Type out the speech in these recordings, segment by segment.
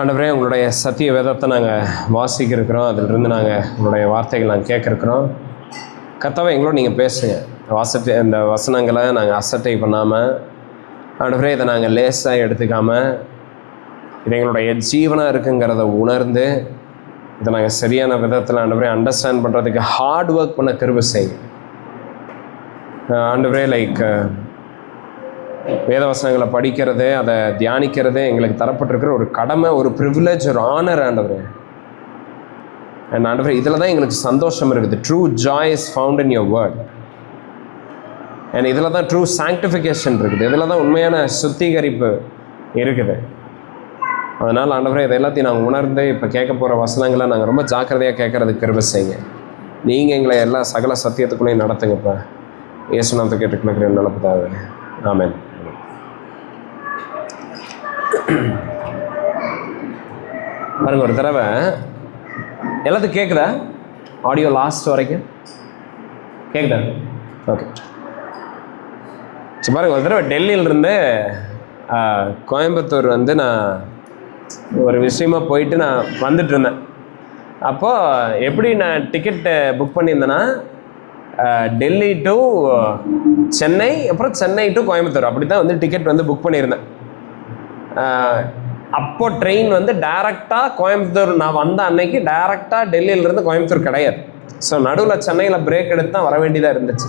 ஆண்டவரே, உங்களுடைய சத்திய வேதத்தை நாங்கள் வாசிக்க இருக்கிறோம். அதிலிருந்து நாங்கள் உங்களுடைய வார்த்தைகள் நாங்கள் கேட்குறோம். கர்த்தாவே, எங்களோட நீங்கள் பேசுங்க. இந்த வசனங்களை நாங்கள் அசட்டை பண்ணாமல், ஆண்டவரே, இதை நாங்கள் லேசாக எடுத்துக்காமல், இது எங்களுடைய ஜீவனாக இருக்குங்கிறத உணர்ந்து, இதை நாங்கள் சரியான விதத்தில் ஆண்டவரே அண்டர்ஸ்டாண்ட் பண்ணுறதுக்கு ஹார்ட் ஒர்க் பண்ண கிருபை செய்யுங்க. ஆண்டவரே, வேதவசனங்களை படிக்கிறது, அதை தியானிக்கிறது எங்களுக்கு தரப்பட்டிருக்கிற ஒரு கடமை, ஒரு ப்ரிவிலேஜ், ஒரு ஆனர் ஆண்டவரே. அண்ட் ஆண்டவரே, இதில் தான் எங்களுக்கு சந்தோஷம் இருக்குது. True Joy is found in your word. And இதில் தான் ட்ரூ சாங்க்டிஃபிகேஷன் இருக்குது. இதில் தான் உண்மையான சுத்திகரிப்பு இருக்குது. அதனால் ஆண்டவரே, இதை எல்லாத்தையும் நாங்கள் உணர்ந்து இப்போ கேட்க போகிற வசனங்களை நாங்கள் ரொம்ப ஜாக்கிரதையாக கேட்கறதுக்கு கிருபை செய்யுங்க. நீங்கள் எங்களை எல்லா சகல சத்தியத்துக்குள்ளேயும் நடத்துங்கப்பா. இயேசு நாமத்தை கேட்டுக்கொள்கிறேன் நல்ல பிதாவே. ஆமென். பாருங்க, ஒரு தடவை எல்லாத்துக்கும் கேட்குதா? ஆடியோ லாஸ்ட் வரைக்கும் கேட்குதா? ஓகே. சரி, பாருங்க, ஒரு தடவை டெல்லியிலிருந்து கோயம்புத்தூர் நான் ஒரு விஷயமா போயிட்டு நான் வந்துட்டு இருந்தேன். அப்போது எப்படி நான் டிக்கெட்டு புக் பண்ணியிருந்தேன்னா, டெல்லி டு சென்னை, அப்புறம் சென்னை டு கோயம்புத்தூர், அப்படி தான் டிக்கெட் புக் பண்ணியிருந்தேன். அப்போ ட்ரெயின் டைரெக்டாக கோயம்புத்தூர், நான் வந்த அன்னைக்கு டைரெக்டாக டெல்லியிலேருந்து கோயம்புத்தூர் கிடையாது. ஸோ நடுவில் சென்னையில் பிரேக் எடுத்து தான் வர வேண்டியதாக இருந்துச்சு.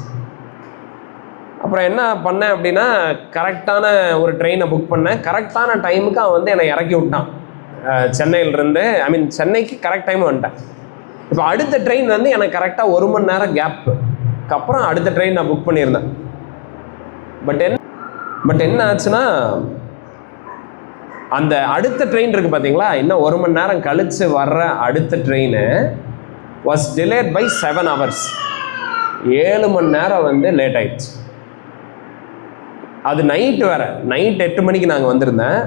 அப்புறம் என்ன பண்ணேன் அப்படின்னா, கரெக்டான ஒரு ட்ரெயினை புக் பண்ணேன். கரெக்டான டைமுக்கு அவன் என்னை இறக்கி விட்டான் சென்னையிலேருந்து. சென்னைக்கு கரெக்ட் டைம் வந்துட்டேன். இப்போ அடுத்த ட்ரெயின் எனக்கு கரெக்டாக 1 மணி நேரம் கேப்பு அப்புறம் அடுத்த ட்ரெயின் நான் புக் பண்ணியிருந்தேன். பட் என்ன ஆச்சுன்னா, அந்த அடுத்த ட்ரெயின் இருக்குது பார்த்தீங்களா, இன்னும் 1 மணி நேரம் கழித்து வர்ற அடுத்த train was delayed by 7 hours. 7 மணி நேரம் லேட் ஆயிடுச்சு. அது நைட்டு வேறு, நைட் 8 மணிக்கு நாங்கள் வந்திருந்தேன்.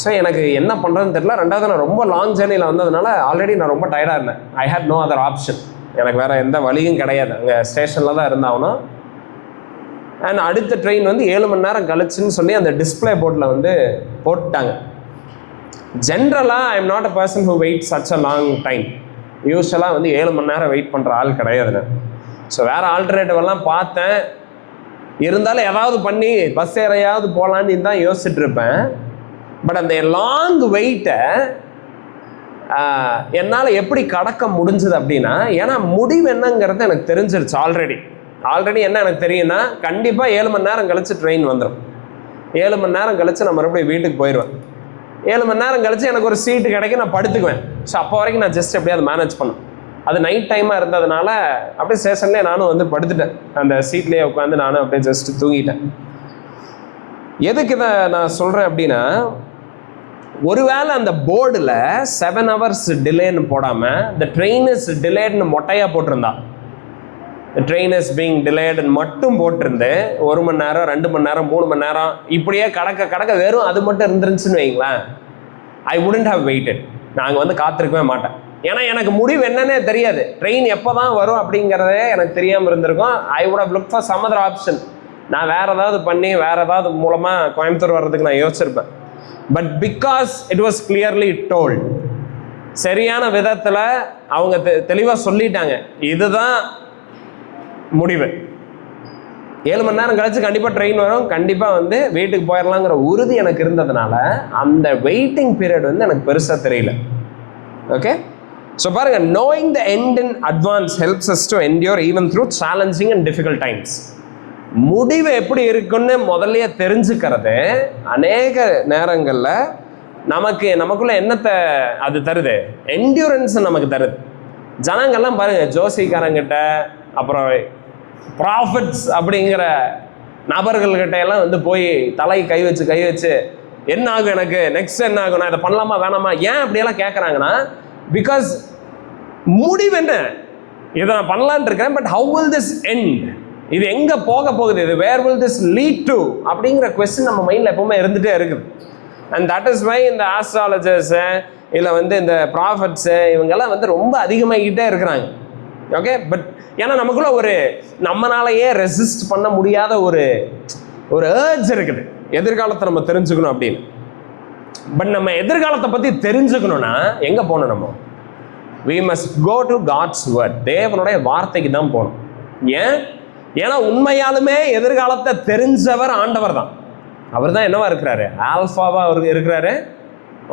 ஸோ எனக்கு என்ன பண்ணுறதுன்னு தெரியல. ரெண்டாவது, நான் ரொம்ப லாங் ஜேர்னியில் வந்ததுனால ஆல்ரெடி நான் ரொம்ப டயர்டாக இருந்தேன். ஐ ஹேட் நோ அதர் ஆப்ஷன். எனக்கு வேறு எந்த வழியும் கிடையாது. அங்கே ஸ்டேஷனில் தான் இருந்தாகணும். அண்ட் அடுத்த ட்ரெயின் 7 மணி நேரம் கழிச்சுன்னு சொல்லி அந்த டிஸ்பிளே போர்டில் போட்டாங்க. ஜென்ரலாக I am not a person who wait such a long time. யூஸ்வலாக 7 மணி நேரம் வெயிட் பண்ணுற ஆள் கிடையாது. ஸோ வேறு ஆல்டர்னேட்டிவ் எல்லாம் பார்த்தேன். இருந்தாலும் ஏதாவது பண்ணி பஸ் ஏறையாவது போகலான்னு தான் யோசிச்சுட்டு இருப்பேன். பட் அந்த லாங் வெயிட்டை என்னால் எப்படி கடக்க முடிஞ்சுது அப்படின்னா, ஏன்னா முடிவு என்னங்கிறது எனக்கு தெரிஞ்சிருச்சு. ஆல்ரெடி என்ன எனக்கு தெரியும்னா, கண்டிப்பாக 7 மணி நேரம் கழிச்சு ட்ரெயின் வந்துடும். 7 மணி நேரம் கழிச்சு நான் மறுபடியும் வீட்டுக்கு போயிடுவேன். 7 மணி நேரம் கழிச்சு எனக்கு ஒரு சீட்டு கிடைக்கும், நான் படுத்துக்குவேன். ஸோ அப்போ வரைக்கும் நான் ஜஸ்ட் எப்படியாவது மேனேஜ் பண்ணேன். அது நைட் டைமாக இருந்ததுனால அப்படியே ஸ்டேஷன்லேயே நானும் படுத்துட்டேன். அந்த சீட்லேயே உட்காந்து நானும் அப்படியே ஜஸ்ட் தூங்கிட்டேன். எதுக்கு இதை நான் சொல்கிறேன் அப்படின்னா, ஒருவேளை அந்த போர்டில் 7 hours டிலேன்னு போடாமல் the train is delayedனு மொட்டையாக போட்டிருந்தா, the train is being delayed மட்டும் போட்டிருந்து 1 மணி நேரம், 2 மணி நேரம், 3 மணி நேரம் இப்படியே கடக்க வெறும் அது மட்டும் இருந்துருச்சுன்னு வைங்களேன், I wouldn't have waited. நாங்கள் காத்திருக்கவே மாட்டேன். ஏன்னா எனக்கு முடிவு என்னன்னே தெரியாது. ட்ரெயின் எப்போ தான் வரும் அப்படிங்கிறதே எனக்கு தெரியாமல் இருந்திருக்கும். I would have looked for some other option. நான் வேறு ஏதாவது பண்ணி வேறு ஏதாவது மூலமாக கோயம்புத்தூர் வர்றதுக்கு நான் யோசிச்சிருப்பேன். But because it was clearly told, சரியான விதத்தில் அவங்க தெளிவாக சொல்லிட்டாங்க, இதுதான் முடிவு. 7 மணி நேரம் கழிச்சு கண்டிப்பாக ட்ரெயின் வரும், கண்டிப்பாக வீட்டுக்கு போயிடலாங்கிற உறுதி எனக்கு இருந்ததுனால அந்த வெயிட்டிங் பீரியட் எனக்கு பெருசாக தெரியல. ஓகே, ஸோ பாருங்க, knowing the end in advance helps us to endure even through challenging and difficult times. முடிவு எப்படி இருக்குன்னு முதல்லையே தெரிஞ்சுக்கிறது அநேக நேரங்களில் நமக்குள்ள என்னத்தை அது தருது, என்டியூரன்ஸ் நமக்கு தருது. ஜனங்கள்லாம் பாருங்க, ஜோசிக்காரங்கிட்ட அப்புறம் ப்ராஃபிட்ஸ் அப்படிங்கிற நபர்கள்கிட்ட எல்லாம் போய் கை வச்சு என்ன ஆகும், எனக்கு நெக்ஸ்ட் என்ன ஆகும், நான் இதை பண்ணலாமா வேணாமா, ஏன் அப்படியெல்லாம் கேட்குறாங்கன்னா, பிகாஸ் முடிவு என்ன, இதை நான் பண்ணலான் இருக்கேன், but how will this end, இது எங்கே போகுது, இது where will this lead to அப்படிங்கிற கொஸ்டின் நம்ம மைண்டில் எப்பவுமே இருந்துகிட்டே இருக்குது. அண்ட் தட் இஸ் வை இந்த ஆஸ்ட்ராலஜர்ஸு இல்லை இந்த ப்ராஃபிட்ஸு இவங்கெல்லாம் ரொம்ப அதிகமாகிக்கிட்டே இருக்கிறாங்க. ஓகே, பட் ஏன்னா நமக்குள்ள நம்மளாலேயே ரெசிஸ்ட் பண்ண முடியாத ஒரு ஏர்ஜ் இருக்குது, எதிர்காலத்தை நம்ம தெரிஞ்சுக்கணும் அப்படின்னு. பட் நம்ம எதிர்காலத்தை பற்றி தெரிஞ்சுக்கணும்னா எங்கே போகணும்? நம்ம we must go to God's word. தேவனுடைய வார்த்தைக்கு தான் போகணும். ஏன்னா உண்மையாலுமே எதிர்காலத்தை தெரிஞ்சவர் ஆண்டவர் தான். அவர் தான் என்னவா இருக்கிறாரு? ஆல்பாவா இருக்கிறாரு,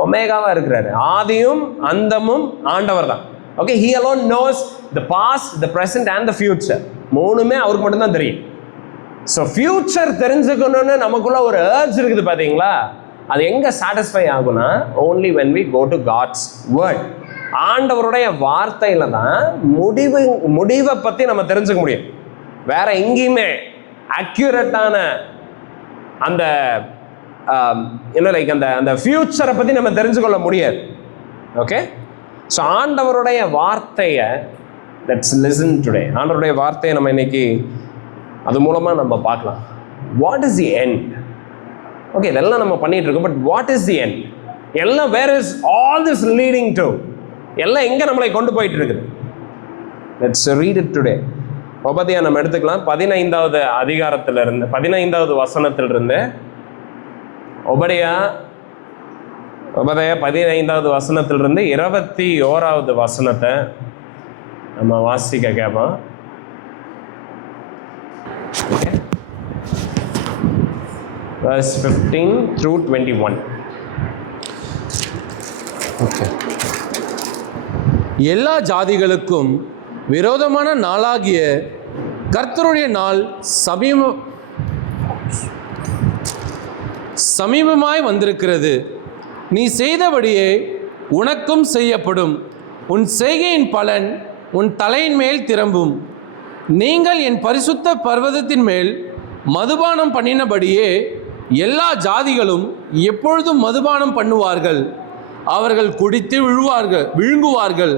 ஒமேகாவா இருக்கிறாரு. ஆதியும் அந்தமும் ஆண்டவர் தான். Okay, he alone knows the past, the present and the future. மூணுமே அவருக்கு மட்டும்தான் தெரியும். ஸோ ஃபியூச்சர் தெரிஞ்சுக்கணும்னு நமக்குள்ள ஒரு ஏர்ஜ் இருக்குது பார்த்தீங்களா? அது எங்கே சாட்டிஸ்ஃபை ஆகும்னா only when we go to God's word. ஆண்டவருடைய வார்த்தையில தான் முடிவை பற்றி நம்ம தெரிஞ்சுக்க முடியும். வேற எங்கேயுமே அக்யூரேட்டான அந்த என்ன லைக் அந்த ஃபியூச்சரை பற்றி நம்ம தெரிஞ்சுக்கொள்ள முடியாது. ஓகே, ஸோ ஆண்டவருடைய வார்த்தையை லெட்ஸ் லிசன் டுடே. ஆண்டவருடைய வார்த்தையை நம்ம இன்னைக்கு அது மூலமாக நம்ம பார்க்கலாம். What is the end? Okay, இதெல்லாம் நம்ம பண்ணிட்டு இருக்கோம். But what is the end? எல்லாம் where is all this leading to? எல்லாம் எங்கே நம்மளை கொண்டு போயிட்டு இருக்குது? Let's read it today. Obadiah நம்ம எடுத்துக்கலாம். 15வது அதிகாரத்திலிருந்து 15வது வசனத்திலிருந்து ஒபதியா 15வது வசனத்திலிருந்து 21வது வசனத்தை நம்ம வாசிக்க கேட்போம். Verse 15 through 21. Okay. எல்லா ஜாதிகளுக்கும் விரோதமான நாளாகிய கர்த்தருடைய நாள் சமீபமாய் வந்திருக்கிறது. நீ செய்தபடியே உனக்கும் செய்யப்படும். உன் செய்கையின் பலன் உன் தலையின் மேல் திரும்பும். நீங்கள் என் பரிசுத்த பர்வதத்தின் மேல் மதுபானம் பண்ணினபடியே எல்லா ஜாதிகளும் எப்பொழுதும் மதுபானம் பண்ணுவார்கள். அவர்கள் குடித்து விழுங்குவார்கள்,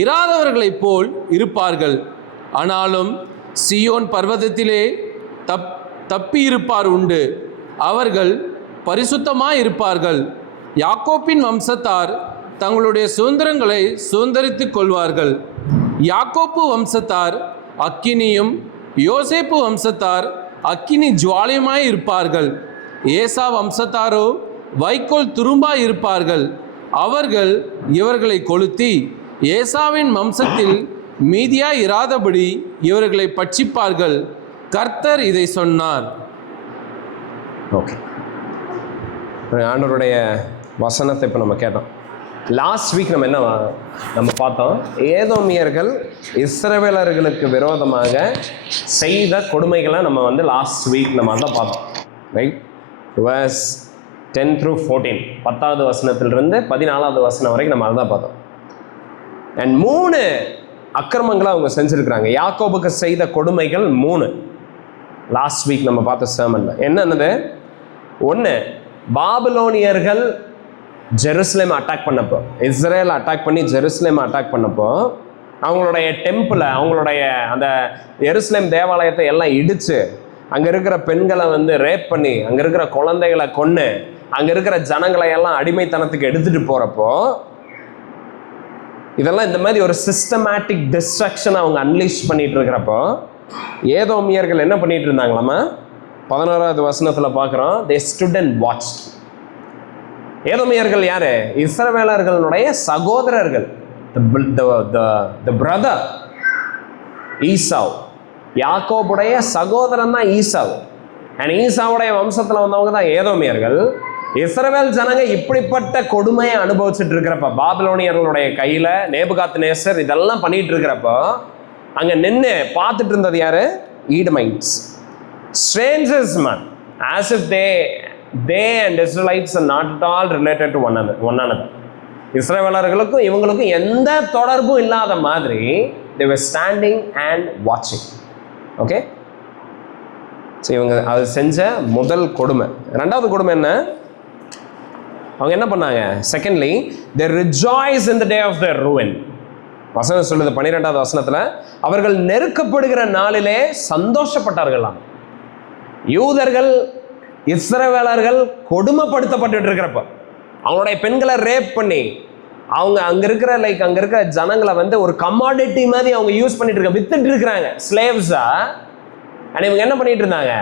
இராதவர்களைப் போல் இருப்பார்கள். ஆனாலும் சியோன் பர்வதத்திலே தப்பி இருப்பார் உண்டு. அவர்கள் பரிசுத்தமாய் இருப்பார்கள். யாக்கோப்பின் வம்சத்தார் தங்களுடைய சுதந்திரங்களை சுதந்திரித்துக் கொள்வார்கள். யாக்கோப்பு வம்சத்தார் அக்கினியும் யோசேப்பு வம்சத்தார் அக்கினி ஜுவாலியுமாய் இருப்பார்கள். ஏசா வம்சத்தாரோ வைக்கோல் துரும்பாய் இருப்பார்கள். அவர்கள் இவர்களை கொளுத்தி ஏசாவின் வம்சத்தில் மீதியாய் இராதபடி இவர்களை பட்சிப்பார்கள். கர்த்தர் இதை சொன்னார். ஓகே, ஆண்டவருடைய வசனத்தை இப்போ நம்ம கேட்டோம். லாஸ்ட் வீக் நம்ம பார்த்தோம், ஏதோமியர்கள் இஸ்ரவேலர்களுக்கு விரோதமாக செய்த கொடுமைகளை நம்ம லாஸ்ட் வீக் நம்ம அதான் பார்த்தோம். ரைட், verse 10 through 14, 10வது வசனத்திலிருந்து 14வது வசனம் வரைக்கும் நம்ம அதான் பார்த்தோம். அண்ட் 3 அக்கிரமங்களை அவங்க செஞ்சுருக்கிறாங்க. யாக்கோபுக்கு செய்த கொடுமைகள் 3 லாஸ்ட் வீக் நம்ம பார்த்த sermonல என்னன்னது? 1, பாபிலோனியர்கள் ஜெருசலேம் அட்டாக் பண்ணப்போ, இஸ்ரேல் அட்டாக் பண்ணி ஜெருசலேம் அட்டாக் பண்ணப்போ அவங்களுடைய டெம்பிளை, அவங்களுடைய அந்த எருசலேம் தேவாலயத்தை எல்லாம் இடித்து அங்கே இருக்கிற பெண்களை ரேப் பண்ணி, அங்கே இருக்கிற குழந்தைகளை கொன்று, அங்கே இருக்கிற ஜனங்களை எல்லாம் அடிமைத்தனத்துக்கு எடுத்துகிட்டு போகிறப்போ, இதெல்லாம் இந்த மாதிரி ஒரு சிஸ்டமேட்டிக் டிஸ்ட்ரக்ஷன் அவங்க அன்லீஷ் பண்ணிட்டு இருக்கிறப்போ, ஏதோமியர்கள் என்ன பண்ணிட்டு இருந்தாங்களாமா? 11வது வசனத்தில் பார்க்குறோம், they stood and watched. ஏதோமியர்கள் யாரு? இஸ்ரவேலர்களுடைய சகோதரர்கள், the brother ஈசாவ். யாக்கோபுடைய சகோதரன் தான் ஈசாவ். அண்ட் ஈசாவுடைய வம்சத்தில் வந்தவங்க தான் ஏதோமியர்கள். இஸ்ரவேல் ஜனங்க இப்படிப்பட்ட கொடுமையை அனுபவிச்சுட்டு இருக்கிறப்ப, பாபிலோனியர்களுடைய கையில நேபுகாத்நேசர் இதெல்லாம் பண்ணிட்டு இருக்கிறப்போ, அங்க நின்று பார்த்துட்டு இருந்தது யாரு? ஈடமைட்ஸ், strangers man, as if they and Israelites are not at all related to one another. இஸ்ரவேலர்களுக்கும் இவங்களுக்கும் எந்த தொடர்பும் இல்லாத மாதிரி they were standing and watching. Okay, so இவங்க அது செஞ்ச முதல் கொடுமை. 2வது கொடுமை என்ன? அவங்க என்ன பண்ணாங்க? Secondly, they rejoice in the day of their ruin. வசனம் சொல்லுது 12வது வசனத்தில், அவர்கள் நெருக்கப்படுகிற நாளிலே சந்தோஷப்பட்டார்களாம். யூதர்கள், இஸ்ரவேலர்கள் கொடுமைப்படுத்தப்பட்டு இருக்கிறப்ப, அவங்களுடைய பெண்களை ரேப் பண்ணி, அவங்க அங்கே இருக்கிற ஜனங்களை ஒரு கமாடிட்டி மாதிரி அவங்க யூஸ் பண்ணிட்டு இருக்க, வித்துட்டு இருக்கிறாங்க ஸ்லேவ்ஸா. அண்ட் இவங்க என்ன பண்ணிட்டு இருந்தாங்க?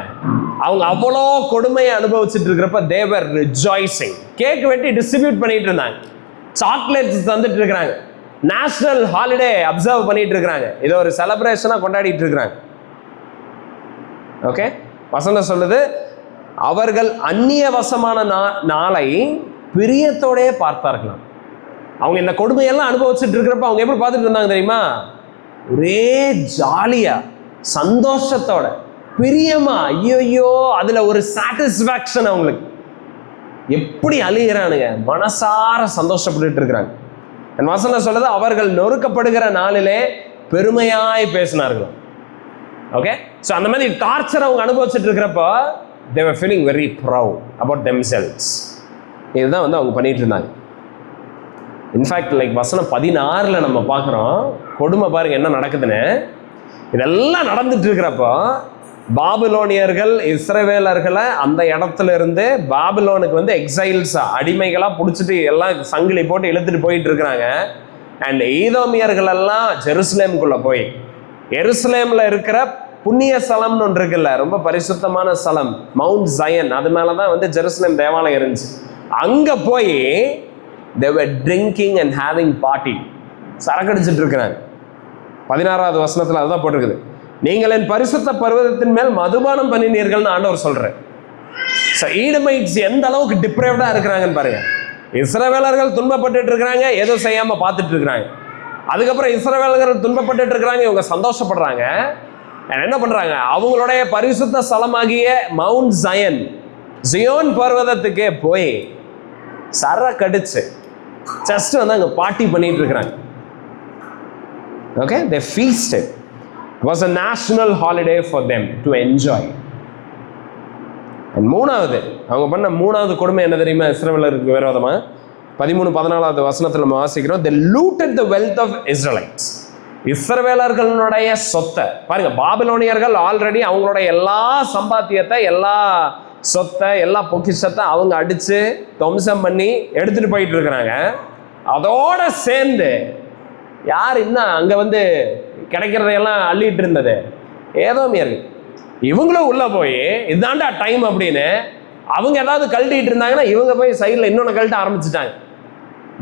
அவங்க அவ்வளோ கொடுமையை அனுபவிச்சுட்டு இருக்கிறப்ப they were rejoicing. கேக் வெட்டி டிஸ்ட்ரிபியூட் பண்ணிட்டு இருந்தாங்க, சாக்லேட்ஸ் தந்துட்டு இருக்கிறாங்க, நேஷனல் ஹாலிடே அப்சர்வ் பண்ணிட்டு இருக்கிறாங்க, இதை ஒரு செலிப்ரேஷனாக கொண்டாடிட்டு இருக்கிறாங்க. ஓகே, வசனம் சொல்லுது, அவர்கள் அந்நிய வசமான நாளை பிரியத்தோடே பார்த்தார்களாம். அவங்க இந்த கொடுமையெல்லாம் அனுபவிச்சுட்டு இருக்கிறப்ப அவங்க எப்படி பார்த்துட்டு இருந்தாங்க தெரியுமா? ஒரே ஜாலியா, சந்தோஷத்தோட, பிரியமா, ஐயோ அதுல ஒரு சாட்டிஸ்ஃபேக்ஷன் அவங்களுக்கு. எப்படி அழிகிறானுங்க, மனசார சந்தோஷப்பட்டு இருக்கிறாங்க. என் வசனம் சொல்லுது, அவர்கள் நொறுக்கப்படுகிற நாளிலே பெருமையாய் பேசினார்கள். ஓகே, ஸோ அந்த மாதிரி டார்ச்சர் அவங்க அனுபவிச்சுட்டு இருக்கிறப்போ they were feeling very proud about themselves. இதுதான் வந்து அவங்க பண்ணிட்டு இருந்தாங்க. இன்ஃபேக்ட் லைக் வசனம் 16 நம்ம பார்க்குறோம், கொடுமை பாருங்க என்ன நடக்குதுன்னு. இதெல்லாம் நடந்துட்டு இருக்கிறப்போ பாபிலோனியர்கள் இஸ்ரவேலர்களை அந்த இடத்துல இருந்து பாபிலோனுக்கு வந்து எக்ஸைல்ஸா, அடிமைகளாக பிடிச்சிட்டு எல்லாம் சங்கிலி போட்டு இழுத்துட்டு போயிட்டு இருக்கிறாங்க. அண்ட் ஈதோமியர்கள் எல்லாம் ஜெருசலேமுக்குள்ள போய், எருசலேம்ல இருக்கிற புண்ணிய ஸ்தலம்னு ஒன்று இருக்குல்ல, ரொம்ப பரிசுத்தமான ஸ்தலம் மவுண்ட் ஜயன், அது மேலதான் வந்து ஜெருசலேம் தேவாலயம் இருந்துச்சு. அங்க போய் they were drinking and having party, சரக்கடிச்சிட்டு இருக்கிறாங்க. 16வது வசனத்துல அதுதான் போட்டிருக்குது, நீங்கள் என் பரிசுத்த பர்வதத்தின் மேல் மதுபானம் பண்ணினீர்கள்னு ஆண்டவர் சொல்றேன். ஈடமைட்ஸ் எந்த அளவுக்கு டிப்ரைவ்டா இருக்கிறாங்கன்னு பாருங்க. இஸ்ரவேலர்கள் துன்பப்பட்டு இருக்கிறாங்க, ஏதோ செய்யாம பார்த்துட்டு இருக்கிறாங்க. அதுக்கப்புறம் இஸ்ரவேலர்கள் துன்பப்பட்டு இருக்கிறாங்க, இவங்க சந்தோஷப்படுறாங்க. என்ன பண்றாங்க, அவங்களுடைய பரிசுத்த ஸ்தலமாகிய மவுண்ட் ஜயன், ஜியோன் பர்வதத்துக்கே போய் சரக்கடிச்சு ஜஸ்ட் வந்து அங்க பார்ட்டி பண்ணிட்டு இருக்கிறாங்க. Okay, they feasted. It was a national holiday for them to enjoy. And மூணாவது அவங்க பண்ண மூணாவது கொடுமை என்ன தெரியுமா? இஸ்ரவேலருக்கு விரோதமா 13-14வது வசனத்துல நம்ம வாசிக்கிறோம், they looted the wealth of Israelites. இஸ்ரவேலர்களுடைய சொத்தை பாருங்க, பாபிலோனியர்கள் ஆல்ரெடி அவங்களுடைய எல்லா சம்பாத்தியத்தை, எல்லா சொத்தை, எல்லா பொக்கிஷத்தை அவங்க அடிச்சு துவம்சம் பண்ணி எடுத்துட்டு போயிட்டு இருக்கிறாங்க. அதோட சேர்ந்து யார் இன்னும் அங்க வந்து கிடைக்கிறதையெல்லாம் அள்ளிட்டு இருந்தது? ஏதோமியர்கள். இவங்களும் உள்ள போய் இதாண்டா டைம் அப்படின்னு அவங்க ஏதாவது கழட்டிட்டு இருந்தாங்கன்னா இவங்க போய் சைடில் இன்னொன்று கழட்ட ஆரம்பிச்சுட்டாங்க.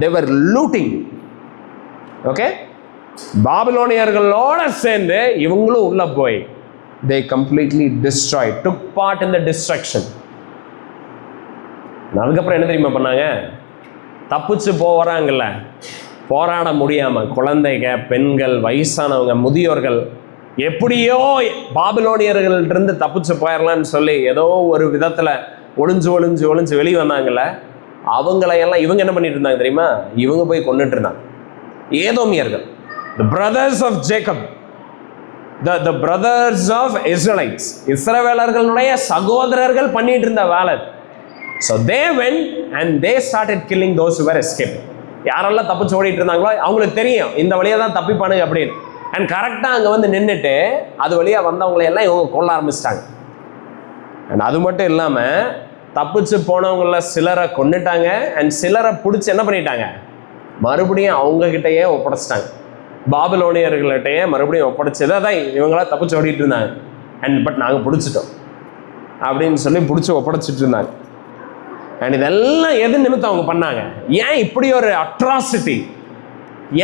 they were looting. ஓகே, பாபிலோனியர்களோட சேர்ந்து இவங்களும் உள்ள போய் they completely destroyed, took part in the destruction. அதுக்கப்புறம் என்ன தெரியுமா பண்ணாங்க? தப்பிச்சு போறாங்கல்ல, போராட முடியாம குழந்தைங்க, பெண்கள், வயசானவங்க, முதியோர்கள் எப்படியோ பாபிலோனியர்கள்ட்டிருந்து தப்பிச்சு போயிடலான்னு சொல்லி ஏதோ ஒரு விதத்துல ஒளிஞ்சு ஒளிஞ்சு ஒளிஞ்சு வெளியே வந்தாங்கல்ல, அவங்களையெல்லாம் இவங்க என்ன பண்ணிட்டு இருந்தாங்க தெரியுமா? இவங்க போய் கொண்டுட்டு இருந்தாங்க. ஏதோமியர்கள், the brothers of Jacob, the brothers of Israelites, இஸ்ரவேலர்களுடைய சகோதரர்கள் பண்ணிட்டு இருந்த வேலை. So they went and they started killing those who were escaping. யாரெல்லாம் தப்பிச்சு ஓடிட்டு இருந்தாங்களோ அவங்களுக்கு தெரியும் இந்த வழியா தான் தப்பிப்பானுங்க அப்படின்னு. அண்ட் கரெக்டா அங்க வந்து நின்றுட்டு அது வழியா வந்தவங்களை எல்லாம் இவங்க கொல்ல ஆரம்பிச்சிட்டாங்க. அண்ட் அது மட்டும் இல்லாம தப்பிச்சு போனவங்கள சிலரை கொன்னுட்டாங்க. அண்ட் சிலரை பிடிச்சி என்ன பண்ணிட்டாங்க? மறுபடியும் அவங்க கிட்டயே ஒப்படைச்சிட்டாங்க. பாபிலோனியர்கள்கிட்டயே மறுபடியும் ஒப்படைச்சது. அதான் இவங்களா தப்பிச்சு ஓடிட்டு இருந்தாங்க. அண்ட் பட் நாங்கள் பிடிச்சிட்டோம் அப்படின்னு சொல்லி பிடிச்சி ஒப்படைச்சிட்டு இருந்தாங்க. அண்ட் இதெல்லாம் எது நிமித்தம் அவங்க பண்ணாங்க? ஏன் இப்படி ஒரு அட்ராசிட்டி,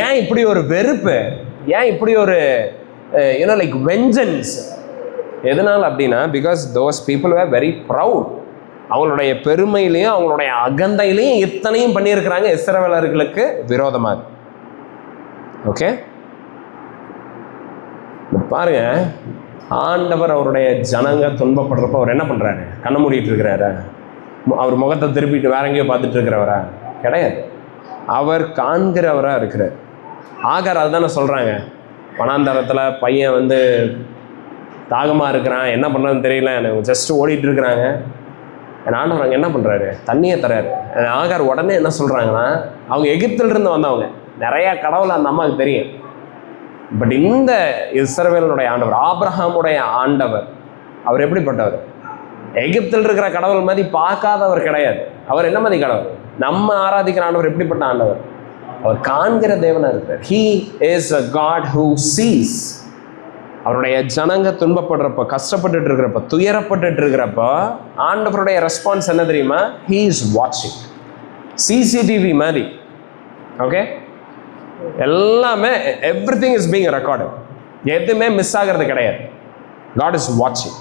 ஏன் இப்படி ஒரு வெறுப்பு, ஏன் இப்படி ஒரு லைக் வெஞ்சன்ஸ்? எதனால அப்படின்னா, because those people were very proud. அவங்களுடைய பெருமையிலையும் அவங்களுடைய அகந்தையிலையும் இத்தனையும் பண்ணியிருக்கிறாங்க இஸ்ரவேலர்களுக்கு விரோதமாக. ஓகே, பாருங்க, ஆண்டவர் அவருடைய ஜனங்க துன்பப்படுறப்ப அவர் என்ன பண்றாரு? கண்ண மூடிட்டு இருக்கிறாரு? அவர் முகத்தை திருப்பிட்டு வேற எங்கேயோ பார்த்துட்டு இருக்கிறவரா? கிடையாது. அவர் காண்கிறவராக இருக்கிறார். ஆகார் அதுதானே சொல்கிறாங்க, வனாந்தரத்தில் பையன் வந்து தாகமாக இருக்கிறான், என்ன பண்ணுறதுன்னு தெரியல, எனக்கு ஜஸ்ட் ஓடிட்டு இருக்கிறாங்க. ஆண்டவர் அங்கே என்ன பண்ணுறாரு? தண்ணியை தர்றாரு. ஆகார் உடனே என்ன சொல்கிறாங்கன்னா, அவங்க எகிப்திலிருந்து வந்தவங்க, நிறையா கடவுள் அந்த அம்மாவுக்கு தெரியும். பட் இந்த இஸ்ரவேலனுடைய ஆண்டவர், ஆபிரகாமுடைய ஆண்டவர், அவர் எப்படிப்பட்டவர்? எகிப்தில் இருக்கிற கடவுள் மாதிரி பார்க்காதவர் கிடையாது. அவர் என்ன மாதிரி கடவுள்? நம்ம ஆராதிக்கிற ஆண்டவர் எப்படிப்பட்ட ஆண்டவர்? அவர் காண்கிற தேவனா இருக்கிறார். He is a God who sees. அவருடைய ஜனங்க துன்பப்படுறப்ப, கஷ்டப்பட்டுட்டு இருக்கிறப்ப, துயரப்பட்டுட்டு இருக்கிறப்ப ஆண்டவருடைய ரெஸ்பான்ஸ் என்ன தெரியுமா? ஹீ இஸ் வாட்சிங். சிசிடிவி மாதிரி. ஓகே, எல்லாமே எவ்ரிதிங் இஸ் பீங் ரெக்கார்டட். எதுவுமே மிஸ் ஆகிறது கிடையாது. காட் இஸ் வாட்சிங்.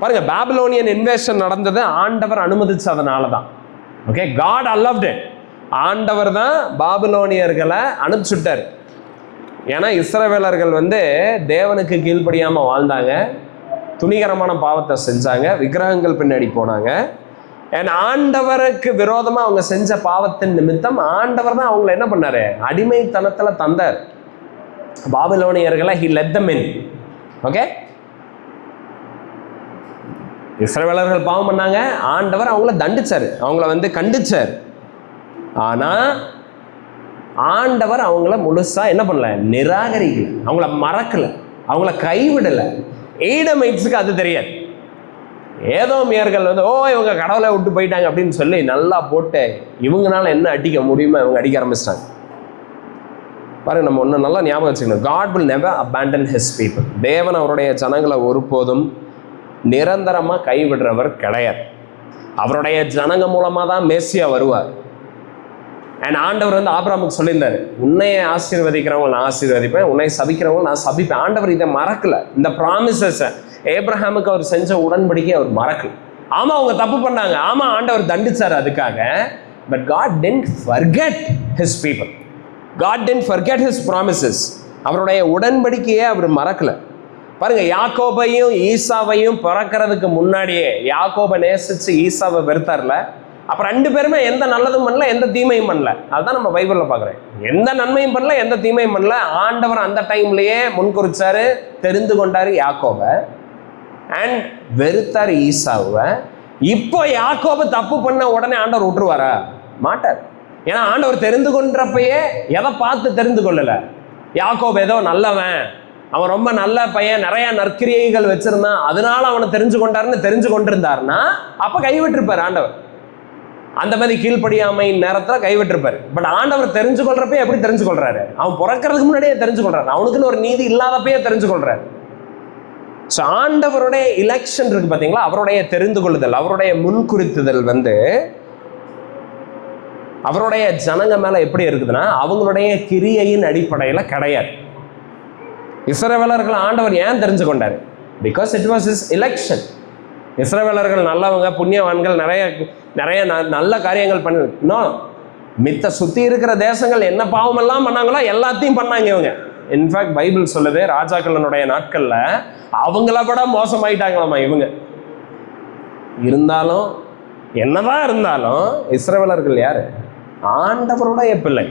பாருங்க, பாபிலோனியன் இன்வேஷன் நடந்தது ஆண்டவர் அனுமதிச்சதுனால தான். Okay, God allowed it. ஆண்டவர் தான் பாபிலோனியர்களை அனுப்பிச்சுட்டார். ஏன்னா இஸ்ரவேலர்கள் தேவனுக்கு கீழ்ப்படியாமல் வாழ்ந்தாங்க, துணிகரமான பாவத்தை செஞ்சாங்க, விக்கிரகங்கள் பின்னாடி போனாங்க. அண்ட் ஆண்டவருக்கு விரோதமாக அவங்க செஞ்ச பாவத்தின் நிமித்தம் ஆண்டவர் தான் அவங்களை என்ன பண்ணாரு? அடிமைத்தனத்தில் தந்தார். பாபிலோனியர்களை he led them in. Okay, இஸ்ரவேலர்கள் பாவம் பண்ணாங்க, ஆண்டவர் அவங்கள தண்டிச்சார், அவங்கள கண்டிச்சார். ஆனால் ஆண்டவர் அவங்கள முழுசா என்ன பண்ணல? நிராகரிக்கல, அவங்கள மறக்கல, அவங்கள கைவிடலை. ஏடமைட்ஸுக்கு அது தெரியாது. ஏதோமியர்கள் இவங்க கடவுளை விட்டு போயிட்டாங்க அப்படின்னு சொல்லி நல்லா போட்டு இவங்கனால என்ன அடிக்க முடியுமோ இவங்க அடிக்க ஆரம்பிச்சிட்டாங்க. பாருங்க, நம்ம ஒன்று நல்லா ஞாபகம் வச்சுக்கணும். God will never abandon his people. தேவன் அவருடைய ஜனங்களை ஒருபோதும் நிரந்தரமாக கைவிடுறவர் கிடையாது. அவருடைய ஜனங்க மூலமாக தான் மேசியா வருவார். அண்ட் ஆண்டவர் ஆபிரகாமுக்கு சொல்லியிருந்தாரு, உன்னையை ஆசீர்வதிக்கிறவங்க நான் ஆசீர்வதிப்பேன், உன்னை சபிக்கிறவங்க நான் சபிப்பேன். ஆண்டவர் இதை மறக்கல. இந்த ப்ராமிசஸை ஏப்ரஹாமுக்கு அவர் செஞ்ச உடன்படிக்கை அவர் மறக்கல. ஆமா, அவங்க தப்பு பண்ணாங்க, ஆமா ஆண்டவர் தண்டிச்சார் அதுக்காக. But God didn't forget his people. God didn't forget his promises. அவருடைய உடன்படிக்கையை அவர் மறக்கல. பாருங்க, யாக்கோபையும் ஈசாவையும் பிறக்கிறதுக்கு முன்னாடியே யாக்கோபை நேசிச்சு ஈசாவை வெறுத்தார்ல. அப்ப ரெண்டு பேருமே எந்த நல்லதும் பண்ணல, எந்த தீமையும் பண்ணல. அதுதான் நம்ம பைபிள்ல பாக்குறேன். எந்த நன்மையும் பண்ணல, எந்த தீமையும் பண்ணல. ஆண்டவர் அந்த டைம்லயே முன்குறிச்சாரு, தெரிந்து கொண்டாரு யாக்கோபை, அண்ட் வெறுத்தாரு ஈசாவை. இப்போ யாக்கோபு தப்பு பண்ண உடனே ஆண்டவர் விட்டுருவாரா? மாட்டார். ஏன்னா ஆண்டவர் தெரிந்து கொண்டப்பயே எதை பார்த்து தெரிந்து கொள்ளல? யாக்கோபு ஏதோ நல்லவன், அவன் ரொம்ப நல்ல பையன், நிறைய நற்கிரியைகள் வச்சிருந்தான், அதனால அவனை தெரிஞ்சு கொண்டாருன்னு தெரிஞ்சு கொண்டிருந்தாருன்னா அப்ப கைவிட்டிருப்பார் ஆண்டவர். அந்த மாதிரி கீழ்ப்படியாமை நேரத்தில் கைவிட்டிருப்பாரு. பட் ஆண்டவர் தெரிஞ்சு கொள்றப்ப எப்படி தெரிஞ்சு கொள்றாரு? அவன் பிறக்கிறதுக்கு முன்னாடியே தெரிஞ்சு கொள்றாரு. அவனுக்குன்னு ஒரு நீதி இல்லாதப்பயே தெரிஞ்சு கொள்றாரு. ஸோ ஆண்டவருடைய எலெக்ஷன் இருக்கு பார்த்தீங்களா, அவருடைய தெரிந்து கொள்ளுதல், அவருடைய முன்குறித்துதல் அவருடைய ஜனங்க மேல எப்படி இருக்குதுன்னா அவங்களுடைய கிரியையின் அடிப்படையில் கிடையாது. இஸ்ரவேலர்கள் ஆண்டவர் ஏன் தெரிஞ்சு கொண்டாரு? Because it was his election. இஸ்ரவேலர்கள் நல்லவங்க, புண்ணியவான்கள், நிறைய நல்ல காரியங்கள் பண்ணணும். மித்த சுத்தி இருக்கிற தேசங்கள் என்ன பாவம் எல்லாம் பண்ணாங்களோ எல்லாத்தையும் பண்ணாங்க இவங்க. இன்ஃபேக்ட் பைபிள் சொல்லுது, ராஜாக்களுடைய நாட்கள்ல அவங்கள விட மோசமாயிட்டாங்களாமா இவங்க. இருந்தாலும் என்னதான் இருந்தாலும் இஸ்ரவேலர்கள் யாரு? ஆண்டவருடைய பிள்ளை.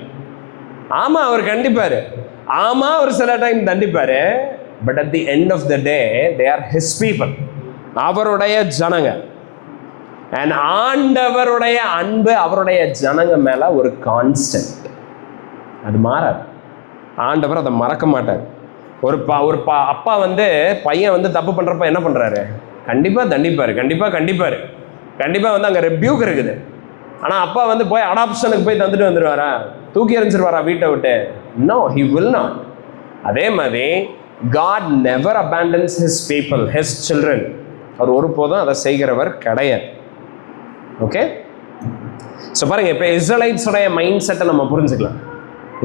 ஆமா, அவர் கண்டிப்பாரு, ஆமா அவர் சில டைம் தண்டிப்பாரு. But at the end of the day they are his people, அவருடைய ஜனங்க. அண்ட் ஆண்டவருடைய அன்பு அவருடைய ஜனங்க மேல ஒரு கான்ஸ்டன்ட், அது மாறாது. ஆண்டவர் அதை மறக்க மாட்டார். ஒரு அப்பா பையன் தப்பு பண்றப்ப என்ன பண்றாரு? கண்டிப்பா தண்டிப்பாரு, கண்டிப்பா அங்க ரெபியூக் இருக்குது. ஆனா அப்பா போய் அடாப்ஷனுக்கு போய் தந்துட்டு வந்துடுவாரா? தூக்கி எறிஞ்சிருவாரா வீட்டை விட்டு? No, he will not. அதே மாதிரி God never abandons his people, his children. அவர் ஒருபோதும் அதை செய்கிறவர் கிடையாது. ஓகே, ஸோ பாருங்க, இப்போ இஸ்ரேலைட்ஸோடைய மைண்ட் செட்டை நம்ம புரிஞ்சுக்கலாம்.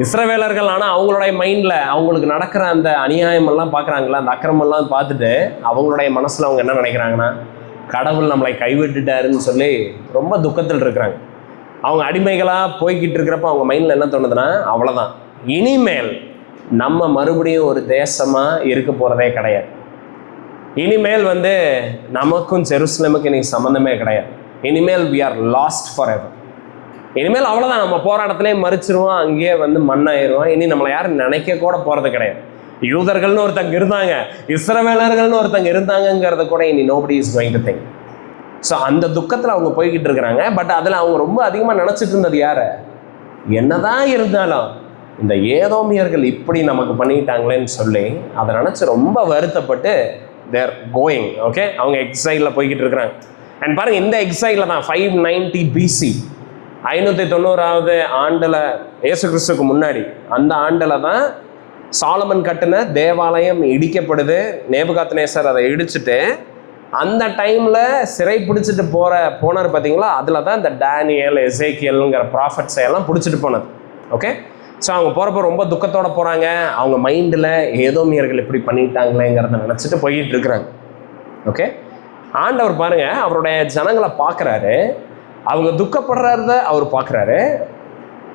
இஸ்ரவேலர்கள் ஆனால் அவங்களுடைய மைண்டில் அவங்களுக்கு நடக்கிற அந்த அநியாயமெல்லாம் பார்க்குறாங்களா, அந்த அக்கிரமெல்லாம் பார்த்துட்டு அவங்களுடைய மனசில் அவங்க என்ன நினைக்கிறாங்கன்னா, கடவுள் நம்மளை கைவிட்டுட்டாருன்னு சொல்லி ரொம்ப துக்கத்தில் இருக்கிறாங்க. அவங்க அடிமைகளாக போய்கிட்டு இருக்கிறப்ப அவங்க மைண்டில் என்ன தோணுதுன்னா, அவ்வளோதான், இனிமேல் நம்ம மறுபடியும் ஒரு தேசமாக இருக்க போகிறதே கிடையாது. இனிமேல் நமக்கும் ஜெருசலேமுக்கு இன்னைக்கு சம்மந்தமே கிடையாது. இனிமேல் we are lost forever. இனிமேல் அவ்வளோதான், நம்ம போராட்டத்திலே மறிச்சிருவோம், அங்கேயே மண்ணாயிருவோம். இனி நம்மளை யாரும் நினைக்க கூட போகிறது கிடையாது. யூதர்கள்னு ஒருத்தங்க இருந்தாங்க, இஸ்ரவேலர்கள்னு ஒருத்தங்க இருந்தாங்கிறத கூட இனி nobody is going to think. So அந்த துக்கத்தில் அவங்க போய்கிட்டு இருக்கிறாங்க. பட் அதில் அவங்க ரொம்ப அதிகமாக நினச்சிட்டு இருந்தது யாரை? என்னதான் இருந்தாலும் இந்த ஏதோமியர்கள் இப்படி நமக்கு பண்ணிட்டாங்களேன்னு சொல்லி அதை நினச்சி ரொம்ப வருத்தப்பட்டு தேர் கோயிங். ஓகே, அவங்க எக்ஸைலில் போய்கிட்டு இருக்கிறாங்க. அண்ட் பாருங்கள், இந்த எக்ஸைலில் தான் 590 BC, 590வது ஆண்டில், இயேசு கிறிஸ்துக்கு முன்னாடி, அந்த ஆண்டில் தான் சாலமன் கட்டின தேவாலயம் இடிக்கப்படுது. நேபுகாத்நேசர் அதை இடிச்சுட்டு அந்த டைமில் சிறை பிடிச்சிட்டு போனார் பார்த்தீங்களா, அதில் தான் இந்த டேனியல், எசேக்கியல்ங்கிற ப்ராஃபட்ஸை எல்லாம் பிடிச்சிட்டு போனது. ஓகே, ஸோ அவங்க போகிறப்ப ரொம்ப துக்கத்தோடு போகிறாங்க. அவங்க மைண்டில் ஏதோமியர்கள் இப்படி பண்ணிட்டாங்களேங்கிறத நினச்சிட்டு போயிட்டு இருக்கிறாங்க. ஓகே, ஆண்டவர் பாருங்க அவருடைய ஜனங்களை பார்க்குறாரு, அவங்க துக்கப்படுறத அவர் பார்க்குறாரு.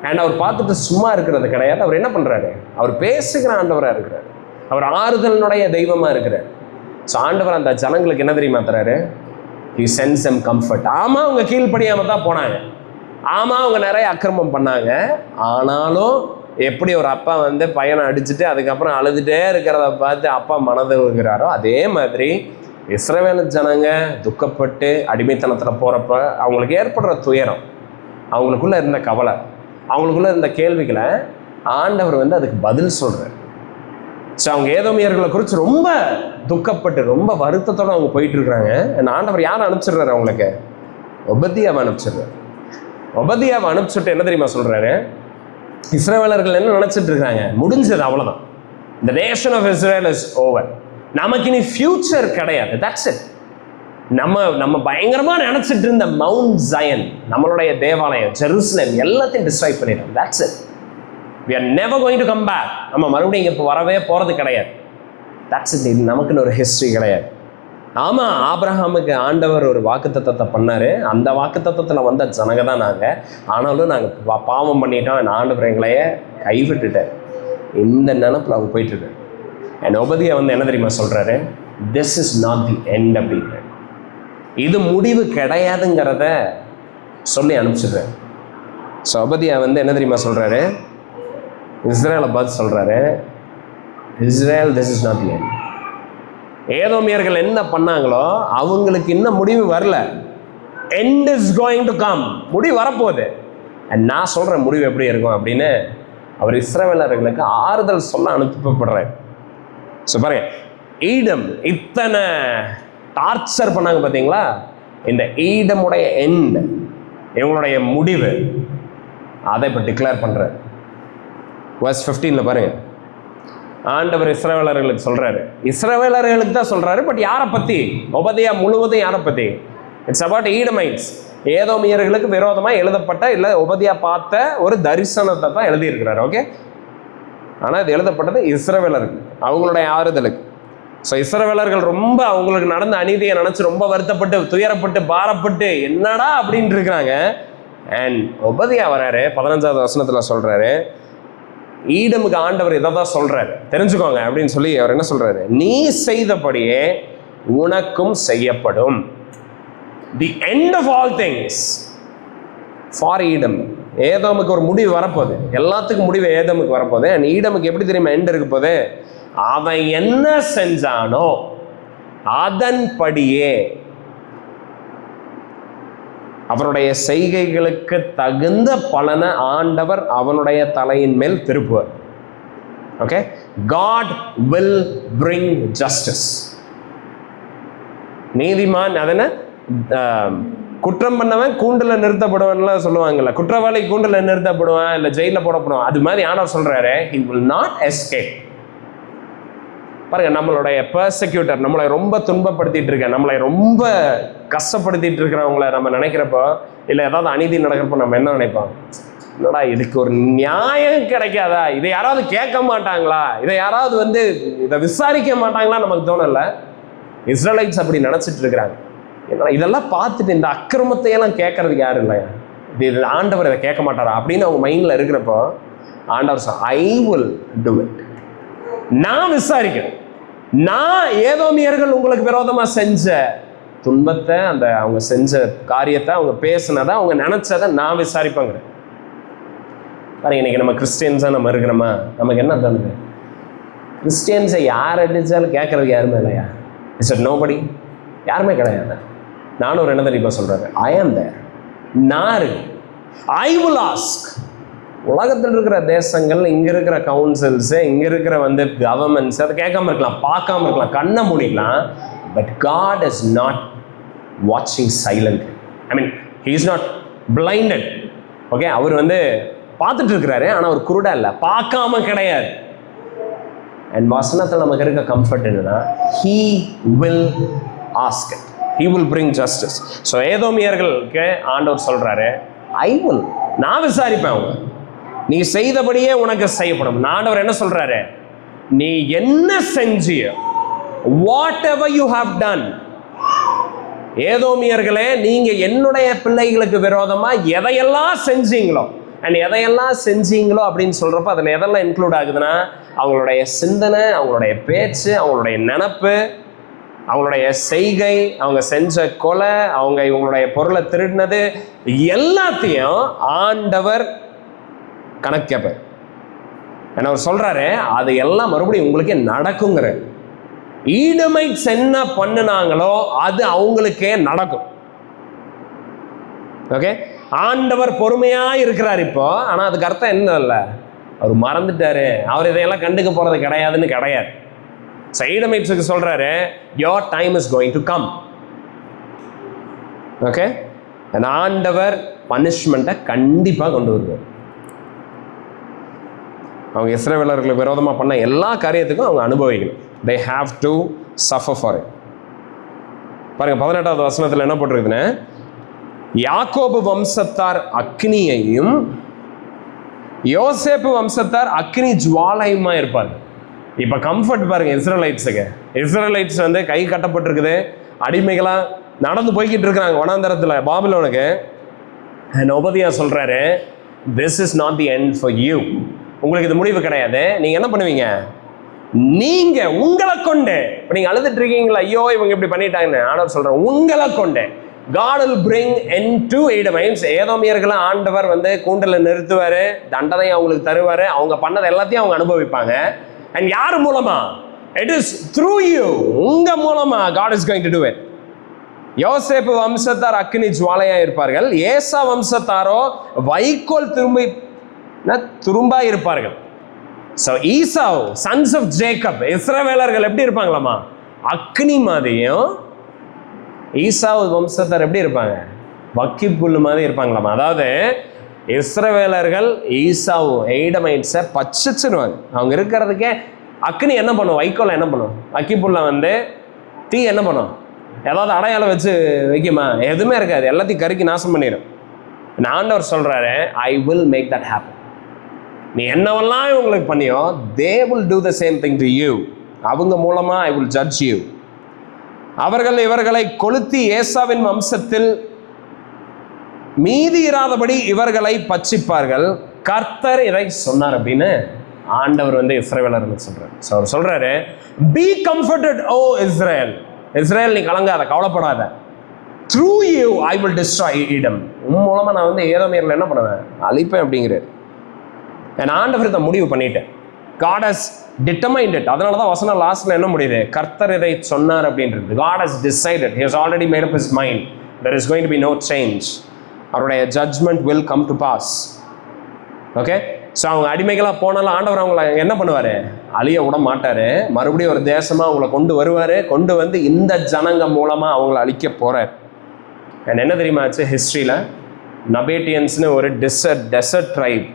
அண்ட் அவர் பார்த்துட்டு சும்மா இருக்கிறது கிடையாது. அவர் என்ன பண்ணுறாரு, அவர் பேசுகிற ஆண்டவராக இருக்கிறார், அவர் ஆறுதலினுடைய தெய்வமாக இருக்கிறார். ஸோ ஆண்டவர் அந்த ஜனங்களுக்கு என்ன தெரியுமா தராரு, ஹி சென்ஸ் தெம் கம்ஃபர்ட். ஆமாம் அவங்க கீழ்ப்படியாமல் தான் போனாங்க, ஆமாம் அவங்க நிறைய அக்கிரமம் பண்ணாங்க, ஆனாலும் எப்படி ஒரு அப்பா வந்து பையனை அடிச்சுட்டு அதுக்கப்புறம் அழுதுகிட்டே இருக்கிறத பார்த்து அப்பா மனது இருக்கிறாரோ, அதே மாதிரி இஸ்ரவேல் ஜனங்க துக்கப்பட்டு அடிமைத்தனத்தில் போகிறப்ப அவங்களுக்கு ஏற்படுற துயரம், அவங்களுக்குள்ளே இருந்த கவலை, அவங்களுக்குள்ளே இருந்த கேள்விகளை ஆண்டவர் வந்து அதுக்கு பதில் சொல்கிறார். ஸோ அவங்க ஏதோமியர்களை குறித்து ரொம்ப துக்கப்பட்டு ரொம்ப வருத்தத்தோடு அவங்க போயிட்டு இருக்கிறாங்க. ஆண்டவர் யாரை அனுப்பிச்சிடுறாரு, அவங்களுக்கு ஒபதியாவை அனுப்பிச்சிடுறாரு. ஒபதியாவை அனுப்பிச்சுட்டு என்ன தெரியுமா சொல்கிறாரு, இஸ்ரவேலர்கள் என்ன நினச்சிட்டு இருக்காங்க, முடிஞ்சது அவ்வளோதான், the nation of Israel is over, நமக்கு இனி ஃபியூச்சர் கிடையாது, தட்ஸ் இட். நம்ம பயங்கரமாக நினச்சிட்டு இருந்த மவுண்ட் ஜயன், நம்மளுடைய தேவாலயம் ஜெருசலேம் எல்லாத்தையும் டிஸ்ட்ராய் பண்ணிடும், that's it. we are never going to come back. நம்ம மறுபடியும் இங்கே இப்போ வரவே போகிறது கிடையாது, தட்ஸ் இட். இது நமக்குன்னு ஒரு ஹிஸ்ட்ரி கிடையாது. ஆமாம், ஆபிரகாமுக்கு ஆண்டவர் ஒரு வாக்குத்தத்தத்தை பண்ணார், அந்த வாக்குத்தத்தத்தில் வந்த ஜனங்க தான் நாங்கள், ஆனாலும் நாங்கள் பாவம் பண்ணிட்டோம், ஆண்டவர் எங்களையே கைவிட்டுட்டார். இந்த நினப்பில் அவங்க போயிட்டுருக்காரு. அண்ட் ஒபதியா வந்து என்ன தெரியுமா சொல்கிறாரு, this is not the end அப்படின்னு, இது முடிவு கிடையாதுங்கிறத சொல்லி அனுப்பிச்சிடுறாரு. ஸோ ஒபதியா வந்து என்ன தெரியுமா சொல்கிறாரு, இஸ்ரேலை பார்த்து சொல்கிறாரு, Israel this is not the end. ஏதோமியர்கள் என்ன பண்ணாங்களோ அவங்களுக்கு இன்னும் முடிவு வரல, end is going to come, முடிவு வரப்போகுது. அண்ட் நான் சொல்கிற முடிவு எப்படி இருக்கும் அப்படின்னு அவர் இஸ்ரவேலர்களுக்கு ஆறுதல் சொல்ல அனுப்பப்படுறாரு. ஸோ பாருங்க, ஈடம் இத்தனை டார்ச்சர் பண்ணாங்க பார்த்தீங்களா, இந்த ஈடமுடைய எண்ட், இவங்களுடைய முடிவு, அதை இப்போ டிக்ளேர் பண்ணுறாரு. வர்ஸ் 15 பாருங்க, ஆண்டவர் இஸ்ரவேலர்களுக்கு சொல்றாரு, இஸ்ரவேலர்களுக்கு தான் சொல்றாரு, பட் யாரை பத்தி, ஒபதியா முழுவதும் யாரை பத்தி, இட்ஸ் அபவுட் ஈடமைட்ஸ், ஏதோமியர்களுக்கு விரோதமாக எழுதப்பட்ட இல்லை ஒபதியா பார்த்த ஒரு தரிசனத்தை தான் எழுதியிருக்கிறார். ஓகே, ஆனால் இது எழுதப்பட்டது இஸ்ரவேலர்கள் அவங்களுடைய ஆறுதலுக்கு. ஸோ இஸ்ரவேலர்கள் ரொம்ப அவங்களுக்கு நடந்த அநீதியை நினச்சி ரொம்ப வருத்தப்பட்டு துயரப்பட்டு பாரப்பட்டு என்னடா அப்படின்ட்டு இருக்கிறாங்க. அண்ட் ஒபதியா வராரு, 15வது வசனத்தில் சொல்றாரு, ஈடமுக்கு ஆண்டவர் இதை தான் சொல்றாரு, தெரிஞ்சுக்கோங்க அப்படின்னு சொல்லி அவர் என்ன சொல்றாரு, நீ செய்தபடியே உனக்கும் செய்யப்படும். The end of all things for Edom. ஏதோமுக்கு ஒரு முடிவு வரப்போகுது, எல்லாத்துக்கும் முடிவு ஏதோமுக்கு வரப்போகுது. அண்ட் ஈடமுக்கு எப்படி தெரியுமா எண்ட் இருக்க போகுது, அவன் என்ன செஞ்சானோ அதன்படியே அவருடைய செய்கைகளுக்கு தகுந்த பலனை ஆண்டவர் அவனுடைய தலையின் மேல் திருப்புவார். Okay, God will bring justice. நீதிமான் அதன குற்றம் பண்ணவன் கூண்டுல நிறுத்தப்படுவான்லாம் சொல்லுவாங்கல்ல, குற்றவாளி கூண்டுல நிறுத்தப்படுவான் இல்லை ஜெயிலில் போடப்படுவான், அது மாதிரி ஆண்டவர் சொல்றாரு, he will not escape. பாருங்க, நம்மளுடைய பர்செக்யூட்டர் நம்மளை ரொம்ப துன்பப்படுத்திட்டு இருக்க, நம்மளை ரொம்ப கஷ்டப்படுத்திட்டு இருக்கிறவங்கள நம்ம நினைக்கிறப்போ, இல்லை ஏதாவது அநீதி நடக்கிறப்போ நம்ம என்ன நினைப்போம், என்னடா இதுக்கு ஒரு நியாயம் கிடைக்காதா, இதை யாராவது கேட்க மாட்டாங்களா, இதை யாராவது வந்து இதை விசாரிக்க மாட்டாங்களா நமக்கு தோணல. இஸ்ரேலைட்ஸ் அப்படி நினச்சிட்டு இருக்கிறாங்க. இதெல்லாம் பார்த்துட்டு இந்த அக்கிரமத்தையெல்லாம் கேட்கறதுக்கு யாரும் இல்லையா, இது ஆண்டவர் இதை கேட்க மாட்டாரா அப்படின்னு அவங்க மைண்டில் இருக்கிறப்போ ஆண்டவர் சொல், ஐ வில் டூ இட், நான் விசாரிக்கிறேன், நான் ஏதோமியர்கள் உங்களுக்கு விரோதமாக செஞ்ச துன்பத்தை, அந்த அவங்க செஞ்ச காரியத்தை, அவங்க பேசினதை, அவங்க நினைச்சதை நான் விசாரிப்பாங்க. பாருங்க, இன்னைக்கு நம்ம கிறிஸ்டியன்ஸாக நம்ம இருக்கிறோமா, நமக்கு என்ன தோணுது, கிறிஸ்டியன்ஸை யார் அடித்தாலும் கேட்கறதுக்கு யாருமே இல்லையா, இட்ஸ் நோபடி, யாருமே கிடையாது. நானும் ஒரு என்ன தெரியுமா சொல்றாரு, ஐ ஆம் தேர், நான் இருக்கு, ஐ வில் ஆஸ்க். உலகத்தில் இருக்கிற தேசங்கள், இங்கே இருக்கிற கவுன்சில்ஸு, இங்கே இருக்கிற வந்து கவர்மெண்ட்ஸ் அதை கேட்காம இருக்கலாம், பார்க்காம இருக்கலாம், கண்ணை மூடிக்கலாம், பட் காட் இஸ் நாட் வாட்சிங் silent. I mean he is not blinded. Okay, அவர் வந்து பார்த்துட்டு இருக்கிறாரு, ஆனால் அவர் குருடா இல்லை, பார்க்காம கிடையாது. அண்ட் வசனத்தில் நமக்கு இருக்க கம்ஃபர்ட் என்னன்னா he will ask it, he will bring justice. So ஏதோமியர்களுக்கு ஆண்டவர் சொல்றாரு, நான் விசாரிப்பேன், அவங்க நீ செய்தபடியே உனக்கு செய்யப்படும். ஆண்டவர் என்ன சொல்றாரு, நீ என்ன செஞ்சிய, whatever you have done, ஏதோமியர்களே நீங்க என்னுடைய பிள்ளைகளுக்கு விரோதமா எதையெல்லாம் செஞ்சீங்களோ, அண்ட் எதையெல்லாம் செஞ்சீங்களோ அப்படின்னு சொல்றப்ப அதில் எதெல்லாம் இன்க்ளூட் ஆகுதுன்னா, அவங்களுடைய சிந்தனை, அவங்களுடைய பேச்சு, அவங்களுடைய நினப்பு, அவங்களுடைய செய்கை, அவங்க செஞ்ச கொலை, அவங்க இவங்களுடைய பொருளை திருடினது எல்லாத்தையும் ஆண்டவர் கணக்கேப்பார். என்ன அவர் சொல்றாரு, அது எல்லாம் மறுபடியும் உங்களுக்கே நடக்குங்கிற. ஈடமைட்ஸ் என்ன பண்ணினாங்களோ அது அவங்களுக்கே நடக்கும். ஓகே, ஆண்டவர் பொறுமையா இருக்கிறார் இப்போ. ஆனா அதுக்கு அர்த்தம் என்ன இல்லை, அவர் மறந்துட்டாரு, அவர் இதையெல்லாம் கண்டுக்க போறது கிடையாதுன்னு கிடையாது. ஈடமைட்ஸுக்கு சொல்றாரு, your time is going to come. Okay, ஆண்டவர் பனிஷ்மெண்ட்டை கண்டிப்பா கொண்டு வருவார். அவங்க இஸ்ரவேலர்களுக்கு விரோதமாக பண்ண எல்லா காரியத்துக்கும் அவங்க அனுபவிக்கணும். they have to suffer for it. பாருங்க 18வது வசனத்தில் என்ன போட்டிருக்குதுன்னா, யாக்கோபு வம்சத்தார் அக்னியையும் யோசேப்பு வம்சத்தார் அக்னி ஜுவாலையுமா இருப்பார். இப்போ கம்ஃபர்ட் பாருங்க இஸ்ரேலைட்ஸுக்கு. இஸ்ரேலைட்ஸ் வந்து கை கட்டப்பட்டிருக்குது, அடிமைகளாக நடந்து போய்கிட்டு இருக்கிறாங்க வனாந்தரத்தில் பாபிலோனுக்கு. ஒபதியா சொல்றாரு, this is not the end for you. உங்களுக்கு இது முடிவு கிடையாது. நீங்க என்ன பண்ணுவீங்க, நீங்க உங்களை கொண்டு, இப்போ நீங்க அழுதுட்டு இருக்கீங்களா, ஐயோ இவங்க இப்படி பண்ணிட்டாங்கன்னு, ஆண்டவர் சொல்றேன், உங்களை கொண்டு God will bring end to Edomites. ஏதோமியர்களை ஆண்டவர் வந்து கூண்டில் நிறுத்துவாரு, தண்டனை அவங்களுக்கு தருவாரு, அவங்க பண்ணது எல்லாத்தையும் அவங்க அனுபவிப்பாங்க. அண்ட் யார் மூலமா, இட் இஸ் த்ரூ யூ, உங்க மூலமா God is going to do it. யோசேப்பு வம்சத்தார் அக்னி ஜுவாலையா இருப்பார்கள், ஏசா வம்சத்தாரோ வைக்கோல் துரும்பா இருப்பார்கள். So Esau sons of Jacob, இஸ்ரவேலர்கள் எப்படி இருப்பாங்களாமா, அக்னி மாதிரியும், ஈசாவ் வம்சத்தார் எப்படி இருப்பாங்க, வக்கி புல்லு மாதிரி இருப்பாங்களாமா. அதாவது இஸ்ரவேலர்கள் ஈசாவ் எய்டமைட்ஸை பச்சிச்சிருவாங்க. அவங்க இருக்கிறதுக்கே அக்னி என்ன பண்ணும், வைக்கோல் என்ன பண்ணும், வக்கி புல்லை வந்து தீ என்ன பண்ணும், ஏதாவது அடையாளம் வச்சு வைக்குமா, எதுவுமே இருக்காது, எல்லாத்தையும் கருக்கி நாசம் பண்ணிடும். ஆண்டவர் சொல்றாரு, I will make that happen. நீ என்னவெல்லாம் இவங்களுக்கு பண்ணியோ, they will do the same thing to you. அவங்க மூலமா I will judge you. அவர்கள் இவர்களை கொளுத்தி ஏசாவின் வம்சத்தில் மீதி இராதபடி இவர்களை பட்சிப்பார்கள், கர்த்தர் இதை சொன்னார் அப்படின்னு ஆண்டவர் வந்து இஸ்ரவேலர்களுக்கு சொல்றாரு. அவர் சொல்றாரு, be comforted o Israel. Israel நீ கலங்காத, கவலைப்படாத. through you I will destroy Edom. உன் மூலமா நான் வந்து ஏதோமியர்களை என்ன பண்ணுவேன், அழிப்பேன் அப்படிங்கிறார். என் ஆண்டவர் இதை முடிவு பண்ணிட்டேன். God has determined it. அதனால தான் வசனம் லாஸ்ட்ல என்ன முடியுது, கர்த்தர் இதை சொன்னார் அப்படின்றது. God has decided. He has already made up his mind. There is going to be no change. அவருடைய judgment will come to pass. Okay, so அவங்க அடிமைகளாக போனாலும் ஆண்டவர் அவங்கள என்ன பண்ணுவார், அழிய விட மாட்டார். மறுபடியும் ஒரு தேசமாக அவங்கள கொண்டு வருவார். கொண்டு வந்து இந்த ஜனங்க மூலமாக அவங்கள அழிக்க போகிறார். என்ன தெரியுமா ஆச்சு ஹிஸ்ட்ரியில், நபேட்டியன்ஸ்னு ஒரு டெசர்ட் ட்ரைப்,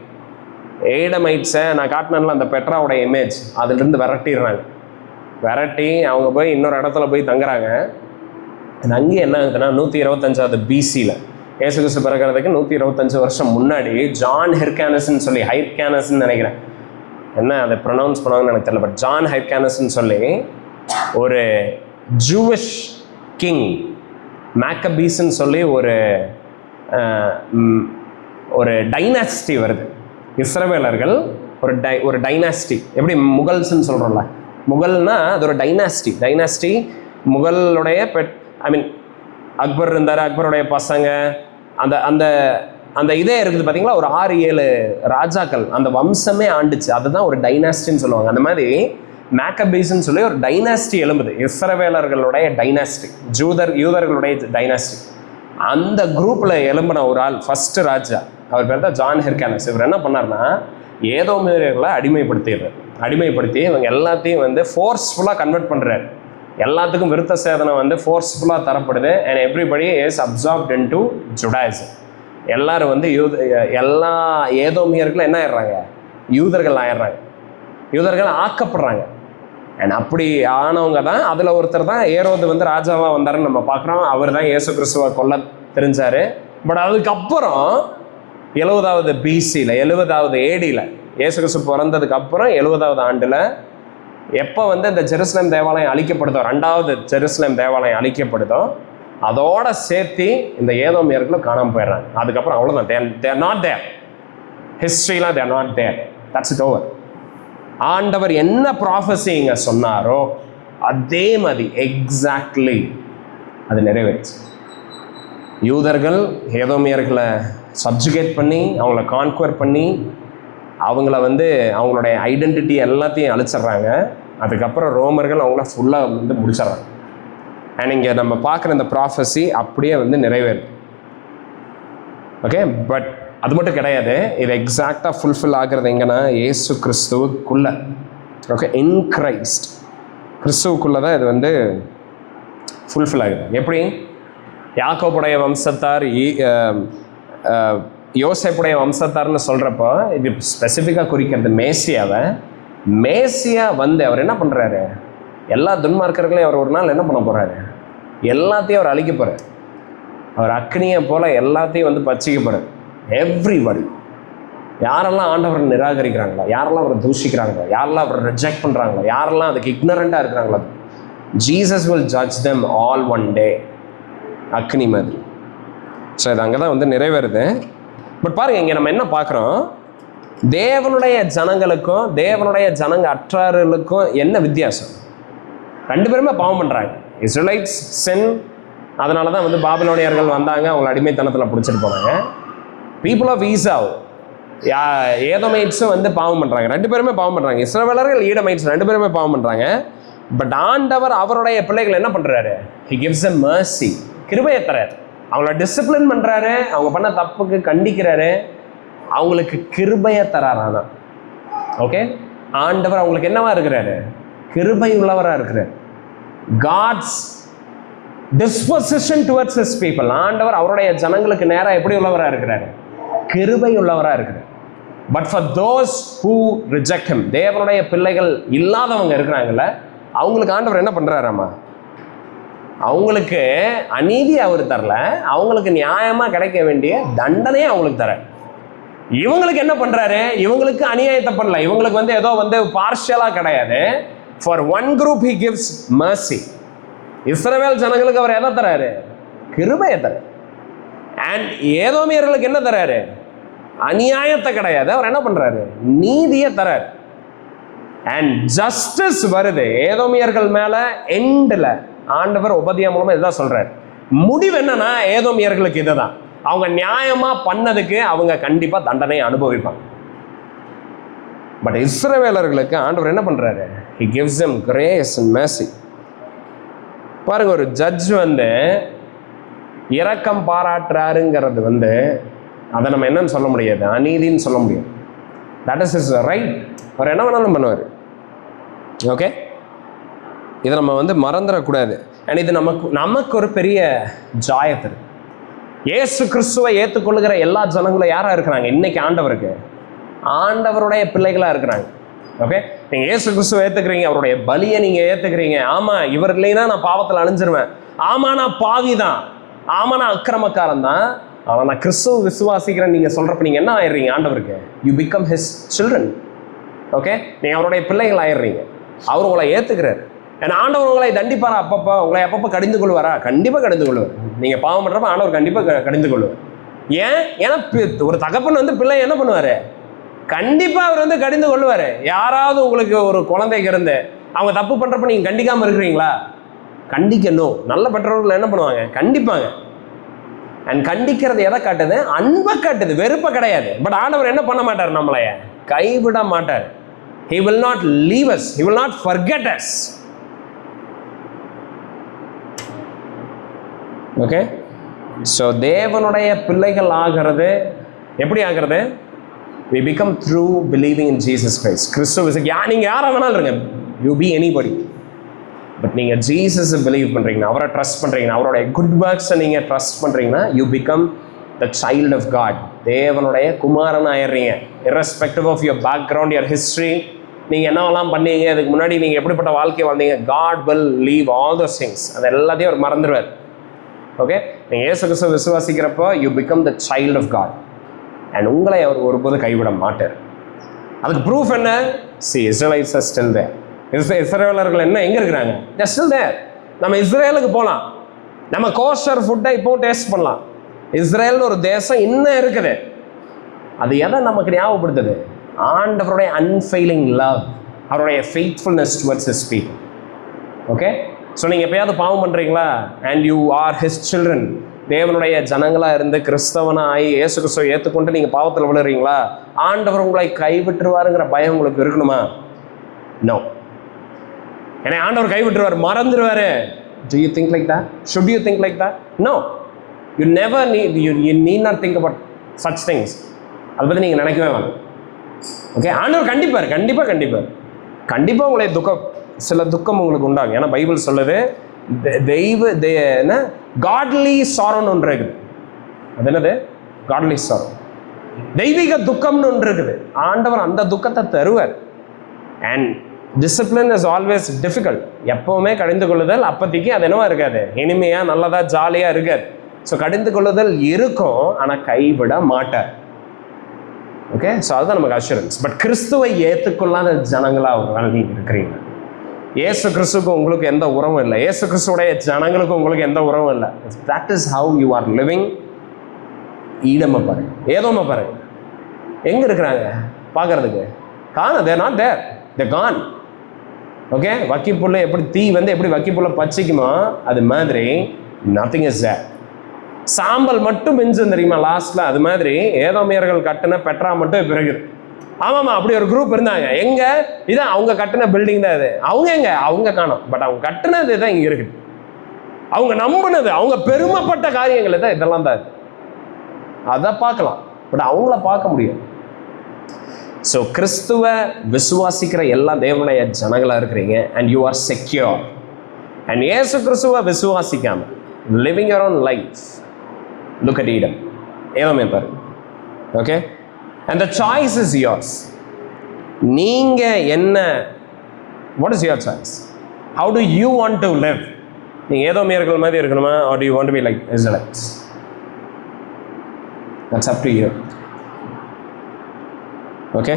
ஏடமைட்ஸை நான் காட்டினேன்ல அந்த பெட்ராவோட இமேஜ், அதுலேருந்து விரட்டிடுறாங்க. விரட்டி அவங்க போய் இன்னொரு இடத்துல போய் தங்குறாங்க. அங்கேயும் என்ன ஆகுதுன்னா 125வது BCயில் இயேசு கிறிஸ்து பிறக்கிறதுக்கு 125 வருஷம் முன்னாடி ஜான் ஹிர்கானஸ்ன்னு சொல்லி, ஹைர்கானஸ்ன்னு நினைக்கிறேன், என்ன அதை ப்ரொனவுன்ஸ் பண்ணுவாங்கன்னு எனக்கு தெரியல, பட் ஜான் ஹைர்கானஸ்ன்னு சொல்லி ஒரு ஜூவிஷ் கிங், மேக்கபீஸ்ன்னு சொல்லி ஒரு டைனாஸ்டி வருது. இஸ்ரவேலர்கள் ஒரு டைனாஸ்டி, எப்படி முகல்ஸ்ன்னு சொல்கிறோம்ல, முகல்னா அது ஒரு டைனாஸ்டி. முகலுடைய அக்பர் இருந்தார், அக்பருடைய பசங்க, அந்த அந்த அந்த இதே இருக்குது பார்த்தீங்களா, ஒரு 6-7 ராஜாக்கள், அந்த வம்சமே ஆண்டுச்சு. அதுதான் ஒரு டைனாஸ்டின்னு சொல்லுவாங்க. அந்த மாதிரி மேக்கபீஸ்ன்னு சொல்லி ஒரு டைனாஸ்டி எழும்புது, இஸ்ரவேலர்களுடைய டைனாஸ்டி, யூதர்களுடைய டைனாஸ்டி. அந்த குரூப்பில் எழும்பின ஒரு ஆள் ஃபர்ஸ்ட் ராஜா, அவர் பேர் தான் ஜான் ஹிர்கானஸ். இவர் என்ன பண்ணார்னா, ஏதோமியர்களை அடிமைப்படுத்தி இவங்க எல்லாத்தையும் வந்து ஃபோர்ஸ்ஃபுல்லாக கன்வெர்ட் பண்ணுறாரு. எல்லாத்துக்கும் விருத்த சேதனம் வந்து ஃபோர்ஸ்ஃபுல்லாக தரப்படுது. And everybody is absorbed into Judaism. எல்லாரும் வந்து எல்லா ஏதோமியர்களும் என்ன ஆயிடுறாங்க, யூதர்கள் ஆயிடுறாங்க, யூதர்கள் ஆக்கப்படுறாங்க. அண்ட் அப்படி ஆனவங்க தான் அதில் ஒருத்தர் தான் ஏரோது வந்து ராஜாவாக வந்தாருன்னு நம்ம பார்க்குறோம். அவர் தான் இயேசு கிறிஸ்துவை கொல்ல தெரிஞ்சார். பட் அதுக்கப்புறம் 70வது BCயில் 70வது ADயில் இயேசு கிறிஸ்து பிறந்ததுக்கு அப்புறம் 70வது ஆண்டில் எப்போ வந்து இந்த ஜெருசலேம் தேவாலயம் அழிக்கப்படுதோ, 2வது ஜெருசலேம் தேவாலயம் அழிக்கப்படுதோ, அதோட சேர்த்து இந்த ஏதோமியர்களும் காணாமல் போயிடுறாங்க. அதுக்கப்புறம் அவ்வளோதான், தேர் நாட் தேர். ஹிஸ்ட்ரிலாம் there not there. That's it over. ஆண்டவர் என்ன ப்ராஃபஸி இங்கே சொன்னாரோ அதே மாதிரி எக்ஸாக்ட்லி அது நிறைவேறுச்சு. யூதர்கள் ஏதோமியர்களை சப்ஜுகேட் பண்ணி, அவங்கள கான்குவர் பண்ணி, அவங்கள வந்து அவங்களுடைய ஐடென்டிட்டி எல்லாத்தையும் அழிச்சிட்றாங்க. அதுக்கப்புறம் ரோமர்கள் அவங்கள ஃபுல்லாக வந்து முடிச்சிட்றாங்க. அண்ட் இங்கே நம்ம பார்க்குற இந்த ப்ராஃபஸி அப்படியே வந்து நிறைவேறுது. ஓகே, பட் அது மட்டும் கிடையாது. இது எக்ஸாக்டாக ஃபுல்ஃபில் ஆகிறது எங்கன்னா இயேசு கிறிஸ்துவுக்குள்ள. ஓகே, இன் கிரைஸ்ட், கிறிஸ்துவுக்குள்ளே தான் இது வந்து ஃபுல்ஃபில் ஆகுது. எப்படி? யாக்கோபுடைய வம்சத்தார், யோசேப்புடைய வம்சத்தார்னு சொல்கிறப்போ இது ஸ்பெசிஃபிக்காக குறிக்கிறது மேசியாவை. மேசியா வந்து அவர் என்ன பண்ணுறாரு? எல்லா துன்மார்க்கர்களையும் அவர் ஒரு நாள் என்ன பண்ண போகிறாரு? எல்லாத்தையும் அவர் அழிக்க போகிறார். அவர் அக்னியை போல் எல்லாத்தையும் வந்து பச்சிக்க போகிறார். எவ்ரிபடி, யாரெல்லாம் ஆண்டவரை நிராகரிக்கிறாங்களோ, யாரெல்லாம் அவரை தூஷிக்கிறாங்களோ, யாரெல்லாம் அவரை ரிஜெக்ட் பண்ணுறாங்களோ, யாரெல்லாம் அதுக்கு இக்னரண்ட்டாக இருக்கிறாங்களோ, Jesus will judge them all one day. அக்னி மாதிரி. ஸோ இது அங்கே தான் வந்து நிறைவேறுது. பட் பாருங்கள், இங்கே நம்ம என்ன பார்க்குறோம்? தேவனுடைய ஜனங்களுக்கும் தேவனுடைய ஜனங்க அற்றார்களுக்கும் என்ன வித்தியாசம்? ரெண்டு பேருமே பாவம் பண்ணுறாங்க. இஸ்ரேலைட்ஸ் சின், அதனால தான் வந்து பாபிலோனியர்கள் வந்தாங்க, அவங்களை அடிமைத்தனத்தில் பிடிச்சிட்டு போனாங்க. பீப்புள் ஆஃப் ஈசாவ், ஏதோமைட்ஸும் வந்து பாவம் பண்ணுறாங்க. ரெண்டு பேருமே பாவம் பண்ணுறாங்க. இஸ்ரவேலர்கள், ஈடமைட்ஸ் ரெண்டு பேருமே பாவம் பண்ணுறாங்க. பட் ஆண்டவர் அவருடைய பிள்ளைகள் என்ன பண்ணுறாரு? ஹி கிவ்ஸ் எ மர்சி, கிருபையை தராரு. அவங்கள டிசிப்ளின் பண்ணுறாரு, அவங்க பண்ண தப்புக்கு கண்டிக்கிறாரு, அவங்களுக்கு கிருபையை தராரானா. ஓகே, ஆண்டவர் அவங்களுக்கு என்னவா இருக்கிறாரு? கிருபை உள்ளவராக இருக்கிறார். God's disposition towards his people. ஆண்டவர் அவருடைய ஜனங்களுக்கு நேராக எப்படி உள்ளவராக இருக்கிறாரு? கிருபை உள்ளவராக இருக்கிறார். But for those who reject him, தேவனுடைய பிள்ளைகள் இல்லாதவங்க இருக்கிறாங்கல்ல, அவங்களுக்கு ஆண்டவர் என்ன பண்ணுறாராமா? அவங்களுக்கு அநீதி அவர் தரல, அவங்களுக்கு நியாயமாக கிடைக்க வேண்டிய தண்டனையே அவங்களுக்கு தர. இவங்களுக்கு என்ன பண்ணுறாரு? இவங்களுக்கு அநியாயத்தை பண்ணல, இவங்களுக்கு வந்து ஏதோ வந்து பார்ஷியலாக கிடையாது. For one group he gives mercy. Israel ஜனங்களுக்கு அவர் எதை தராரு? கிருபையை தர. அண்ட் ஏதோமியர்களுக்கு என்ன தராரு? அநியாயத்தை கிடையாது, அவர் என்ன பண்றாரு? நீதியை தராரு. அண்ட் ஜஸ்டிஸ் வருது ஏதோமியர்கள் மேல. எண்டில் ஆண்டவர் உபதியா மூலமா இதுதான் சொல்றாரு. முடிவு என்னன்னா, ஏதோமியர்களுக்கு இதுதான், அவங்க நியாயமா பண்ணதுக்கு அவங்க கண்டிப்பா தண்டனை அனுபவிப்பாங்க. பட் இஸ்ரவேலர்களுக்கு ஆண்டவர் என்ன பண்றாரு? He gives them grace and mercy. பாருங்க, ஒரு ஜட்ஜ் வந்து இரக்கம் பாராட்டுறாருங்கிறது வந்து அதை நம்ம என்னன்னு சொல்ல முடியாது, அநீதின்னு சொல்ல முடியாது. That is is right. அவர் என்ன வேணாலும் பண்ணுவார். ஓகே, இதை நம்ம வந்து மறந்துடக்கூடாது. அண்ட் இது நமக்கு ஒரு பெரிய ஜாயத்து. இயேசு கிறிஸ்துவை ஏற்றுக்கொள்ளுகிற எல்லா ஜனங்களும் யாராக இருக்கிறாங்க இன்னைக்கு? ஆண்டவருடைய பிள்ளைகளாக இருக்கிறாங்க. ஓகே, நீங்கள் இயேசு கிறிஸ்துவை ஏற்றுக்கிறீங்க, அவருடைய பலியை நீங்கள் ஏற்றுக்கிறீங்க. ஆமாம், இவர் இல்லைன்னா நான் பாவத்தில் அழிஞ்சிருவேன். ஆமாம், நான் பாவி தான். ஆமாம், நான் அக்கிரமக்காரன் தான். ஆனால் நான் கிறிஸ்துவ விசுவாசிக்கிறேன் நீங்கள் சொல்கிறப்ப நீங்கள் என்ன ஆயிடுறீங்க? ஆண்டவருக்கு you become his children. Okay, நீங்கள் அவருடைய பிள்ளைகள் ஆயிடுறீங்க. அவர் உங்களை ஏற்றுக்கிறார். ஏன்னா ஆண்டவர் உங்களை தண்டிப்பாரா? அப்பப்போ உங்களை அப்பப்போ கடிந்து கொள்வாரா? கண்டிப்பாக கடிந்து கொள்வார். நீங்கள் பாவம் பண்ணுறப்ப ஆண்டவர் கண்டிப்பாக கடிந்து கொள்வார். ஏன்னா ஒரு தகப்பன் வந்து பிள்ளை என்ன பண்ணுவார்? கண்டிப்பாக அவர் வந்து கடிந்து கொள்வார். யாராவது உங்களுக்கு ஒரு குழந்தைக்கு இருந்து அவங்க தப்பு பண்ணுறப்ப நீங்கள் கண்டிக்காமல் இருக்கிறீங்களா? கண்டிக்கணும். நல்ல பெற்றோர்கள் என்ன பண்ணுவாங்க? கண்டிப்பாங்க. அண்ட் கண்டிக்கிறது எதை காட்டுது? அன்பை காட்டுது, வெறுப்பை கிடையாது. பட் ஆண்டவர் என்ன பண்ண மாட்டார்? நம்மளைய கைவிட மாட்டார். He will not leave us. He will not forget us. Okay, so தேவனுடைய பிள்ளைகள் ஆகிறது எப்படி ஆகிறது? We become through believing in Jesus Christ. கிறிஸ்துவ நீங்கள் யாராக வேணாலும் இருங்க, யூ பி எனிபடி. பட் நீங்கள் ஜீசஸை பிலீவ் பண்ணுறீங்கன்னா, அவரை ட்ரஸ்ட் பண்ணுறீங்கன்னா, அவருடைய குட் ஒர்க்ஸை நீங்கள் ட்ரஸ்ட் பண்ணுறீங்கன்னா, you become the child of God. தேவனுடைய குமாரன் ஆயிடுறீங்க. irrespective of your background, your history, நீங்கள் என்னவெல்லாம் பண்ணீங்க, அதுக்கு முன்னாடி நீங்கள் எப்படிப்பட்ட வாழ்க்கையை வாழ்ந்தீங்க. God will leave all those things. அது எல்லாத்தையும் அவர் மறந்துடுவார். ஓகே, நீங்கள் இயேசு கிறிஸ்துவை விசுவாசிக்கிறப்போ you become the child of God. And உங்களை அவர் ஒருபோது கைவிட மாட்டார். அதுக்கு ப்ரூஃப் என்ன? Israelites are still there. இஸ்ரேலர்கள் என்ன எங்கே இருக்கிறாங்க? they're still there. நம்ம இஸ்ரேலுக்கு போகலாம், நம்ம கோஷர் ஃபுட்டை இப்போ டேஸ்ட் பண்ணலாம். இஸ்ரேல்னு ஒரு தேசம் இன்னும் இருக்குது. அது எதை நமக்கு ஞாபகப்படுத்துது? ஆண்டவருடைய அன்ஃபெயிலிங் லவ், அவருடைய faithfulness towards his people. Okay, so நீங்கள் எப்பயாவது பாவம் பண்ணுறீங்களா? And you R his children, தேவனுடைய ஜனங்களாக இருந்து கிறிஸ்தவனாகி இயேசு கிறிஸ்துவை ஏற்றுக்கொண்டு நீங்கள் பாவத்தில் விழுறீங்களா? ஆண்டவர் உங்களை கைவிட்டுருவாருங்கிற பயம் உங்களுக்கு இருக்கணுமா? நோ. ஏன்னா ஆண்டவர் கைவிட்டுருவார், மறந்துடுவார். Do you think like that? Should you think like that? No. You never need, you need not think about such things. அதை பற்றி நீங்கள் நினைக்கவே வேணும். ஓகே, ஆண்டவர் கண்டிப்பாக உங்களை சில துக்கம் உங்களுக்கு உண்டாகும். ஏன்னா பைபிள் சொல்லுது என்ன காட்லி சாரோன்னு ஒன்று இருக்குது. அது என்னது? காட்லி சாரோ, தெய்வீக துக்கம்னு ஒன்று இருக்குது. ஆண்டவர் அந்த துக்கத்தை தருவார். And discipline is always difficult. எப்போவுமே கடிந்து கொள்ளுதல் அப்போதைக்கு அது என்னவா இருக்காது, இனிமையாக நல்லதாக ஜாலியாக இருக்காது. ஸோ கடிந்து கொள்ளுதல் இருக்கும், ஆனால் கைவிட மாட்டார். ஓகே, ஸோ அதுதான் நமக்கு அஷூரன்ஸ். பட் கிறிஸ்துவை ஏற்றுக்கொள்ளாத ஜனங்களாக வாழ்ந்து இருக்கிறீங்க. இயேசு கிறிஸ்துக்கு உங்களுக்கு எந்த உறவும் இல்லை, இயேசு கிறிஸ்துடைய ஜனங்களுக்கு உங்களுக்கு எந்த உறவும் இல்லை. That is how you are living. ஈடமை பாருங்க, ஏதோமை பாருங்க, எங்கே இருக்கிறாங்க பார்க்கறதுக்கு? they're not there, they're gone. Okay, வக்கிப்புள்ள எப்படி தீ வந்து எப்படி வக்கிப்புள்ள பச்சிக்குமோ அது மாதிரி nothing is there. சாம்பல் மட்டும் மிஞ்சும் தெரியுமா லாஸ்ட்ல? அது மாதிரி ஏதோமியர்கள் கட்டின பெட்ரா மட்டும் இப்போ இருக்குது. ஆமாம்மா, அப்படி ஒரு குரூப் இருந்தாங்க. எங்க? இதான் அவங்க கட்டின பில்டிங் தான் இது. அவங்க எங்க? அவங்க காணோம். பட் அவங்க கட்டினது தான் இங்கே இருக்குது. அவங்க நம்பினது, அவங்க பெருமைப்பட்ட காரியங்கள் தான் இதெல்லாம் தான். அதை பார்க்கலாம், பட் அவங்கள பார்க்க முடியும். ஸோ கிறிஸ்துவ விசுவாசிக்கிற எல்லா தேவனுடைய ஜனங்களாக இருக்கிறீங்க. And you are secure. And இயேசு கிறிஸ்துவ விசுவாசிக்காம living your own life, look at Edom, ஏதோமே பாரு. Okay, and the choice is yours. நீங்கள் என்ன, what is your choice? How do you want to live? நீங்கள் ஏதோமியர்கள் மாதிரி இருக்கணுமா, or do you want to be like Israelites? That's up to you. Okay,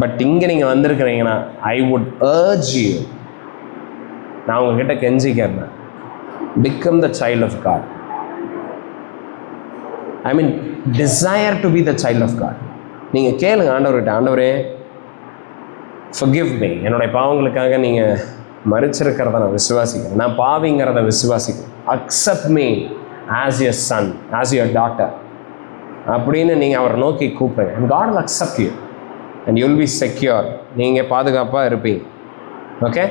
but இங்கே நீங்கள் வந்திருக்கிறீங்கன்னா ஐ வுட் அர்ஜ் யூ, நான் உங்ககிட்ட கெஞ்சிக்கிறேன், become the child of God. I mean, desire to be the child of God. நீங்கள் கேளுங்க ஆண்டவர்கிட்ட, ஆண்டவரே forgive me, என்னுடைய பாவங்களுக்காக நீங்கள் மறிச்சிருக்கிறத நான் விசுவாசிக்கிறேன், நான் பாவிங்கிறத விசுவாசிக்கிறேன். accept me as your son, as your daughter அப்படின்னு நீங்கள் அவரை நோக்கி கூப்பிடுங்க. and God will accept you and you will be secure. நீங்கள் பாதுகாப்பாக இருப்பீங்க. ஓகே,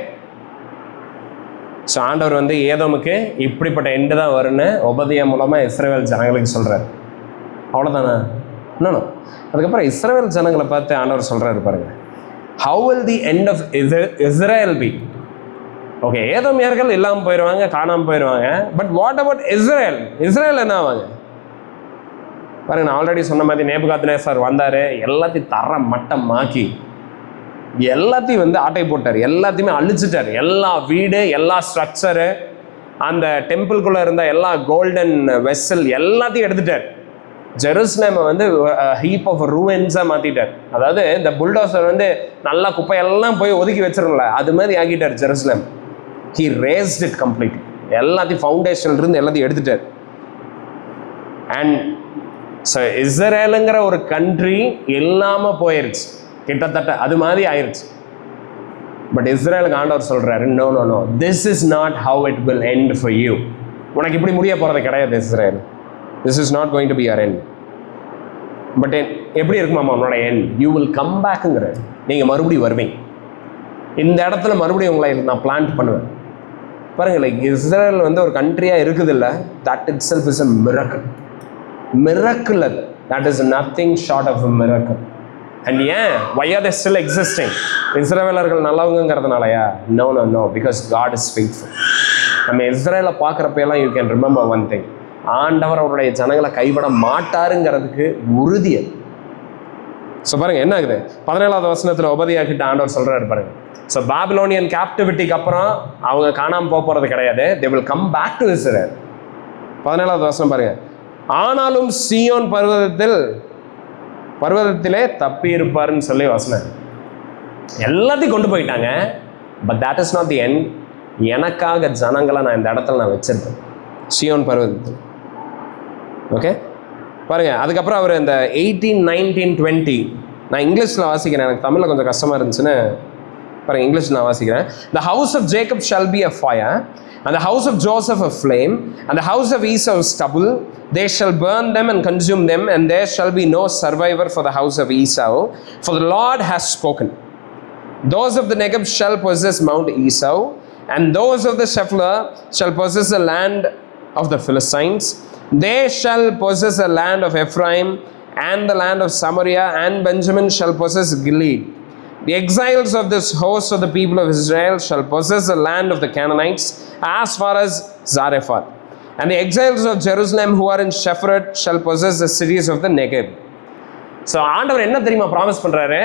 ஸோ ஆண்டவர் வந்து ஏதோமுக்கு இப்படிப்பட்ட எண்டு தான் வரும்னு உபதியா மூலமாக இஸ்ரவேல் ஜனங்களுக்கு சொல்கிறார். அவ்வளோதானே? இன்னும் அதுக்கப்புறம் இஸ்ரவேல் ஜனங்களை பார்த்து ஆண்டவர் சொல்கிறாரு பாருங்க, how will the end of Israel be? Okay, ஏதோமியர்கள் இல்லாமல் போயிடுவாங்க, காணாமல் போயிடுவாங்க. But what about Israel? Israel என்ன ஆவாங்க பாருங்க. நான் ஆல்ரெடி சொன்ன மாதிரி நேபுகாத்நேசர் வந்தார், எல்லாத்தையும் தர மட்டமாக்கி எல்லாத்தையும் வந்து ஆட்டை போட்டார், எல்லாத்தையுமே அழிச்சிட்டார். எல்லா வீடு, எல்லா ஸ்ட்ரக்சரு, அந்த டெம்பிள்குள்ளே இருந்த எல்லா கோல்டன் வெசல் எல்லாத்தையும் எடுத்துட்டார். ஜெருசலேமை வந்து ஹீப் ஆஃப் ரூயின்ஸாக மாற்றிட்டார். அதாவது இந்த புல்டோசர் வந்து நல்லா குப்பையெல்லாம் போய் ஒதுக்கி வச்சிருக்கல, அது மாதிரி ஆக்கிட்டார் Jerusalem. He razed it complete. எல்லாத்தையும் ஃபவுண்டேஷன்லேருந்து எல்லாத்தையும் எடுத்துட்டார். அண்ட் ஸோ இஸ்ரேலுங்கிற ஒரு கண்ட்ரி இல்லாமல் போயிடுச்சு, கிட்டத்தட்ட அது மாதிரி ஆயிடுச்சு. பட் இஸ்ரேலுக்கு ஆண்டவர் சொல்கிறாரு, no no no, this is not how it will end for you. உனக்கு இப்படி முடிய போகிறது கிடையாது Israel. This is not going to be your end. But எப்படி இருக்குமாம்மா உன்னோட எண்ட்? யூ வில் கம் பேக்குங்கிற, நீங்கள் மறுபடியும் வருவீங்க. இந்த இடத்துல மறுபடியும் உங்களை நான் பிளான்ட் பண்ணுவேன். பாருங்கள், லைக் இஸ்ரேல் வந்து ஒரு கண்ட்ரியாக இருக்குது இல்லை, that itself is a miracle. Miracle அது, that is nothing short of a miracle. And ஏன் why are they still existing? இஸ்ரவேலர்கள் நல்லவங்கிறதுனாலயா? No no no, because God is faithful. நம்ம இஸ்ரேலை பார்க்குறப்பெல்லாம் you can remember one thing, ஆண்டவர் அவருடைய ஜனங்களை கைவிட மாட்டாருங்கிறதுக்கு உறுதி அது. ஸோ பாருங்க என்ன ஆகுது, 17வது வசனத்தில் உபதியா கிட்ட ஆண்டவர் சொல்றாரு பாருங்க. ஸோ பாபிலோனியன் கேப்டிவிட்டிக்கு அப்புறம் அவங்க காணாமல் போகிறது கிடையாது. They will come back to Israel. 17வது வசனம் பாருங்க. ஆனாலும் சீயோன் பர்வதத்திலே தப்பி இருப்பாருன்னு சொல்லி வசனம். எல்லாத்தையும் கொண்டு போயிட்டாங்க. But that is not the end. எனக்காக ஜனங்களை நான் இந்த இடத்துல நான் வச்சிருக்கேன் சீயோன் பர்வதத்தில். ஓகே பாருங்க. அதுக்கப்புறம் அவர் இந்த 18, 19, 20 நான் இங்கிலீஷில் வாசிக்கிறேன், எனக்கு தமிழில் கொஞ்சம் கஷ்டமாக இருந்துச்சுன்னு பாருங்க, இங்கிலீஷ் நான் வாசிக்கிறேன். The house of Jacob shall be a fire, and the house of Joseph a flame, and the house of Esau stubble. They shall burn them and consume them, and there shall be no survivor for the house of Esau, for the Lord has spoken. Those of the Negeb shall possess Mount Esau, and those of the Shephelah shall possess the land of the Philistines. They shall possess the land of Ephraim, and the land of Samaria, and Benjamin shall possess Gilead. The exiles of this host of the people of Israel shall possess the land of the Canaanites as far as Zarephath. And the exiles of Jerusalem who are in Shephereth shall possess the cities of the Negeb. So ஆண்டவர் என்ன தெரியுமா promise பண்றாரு?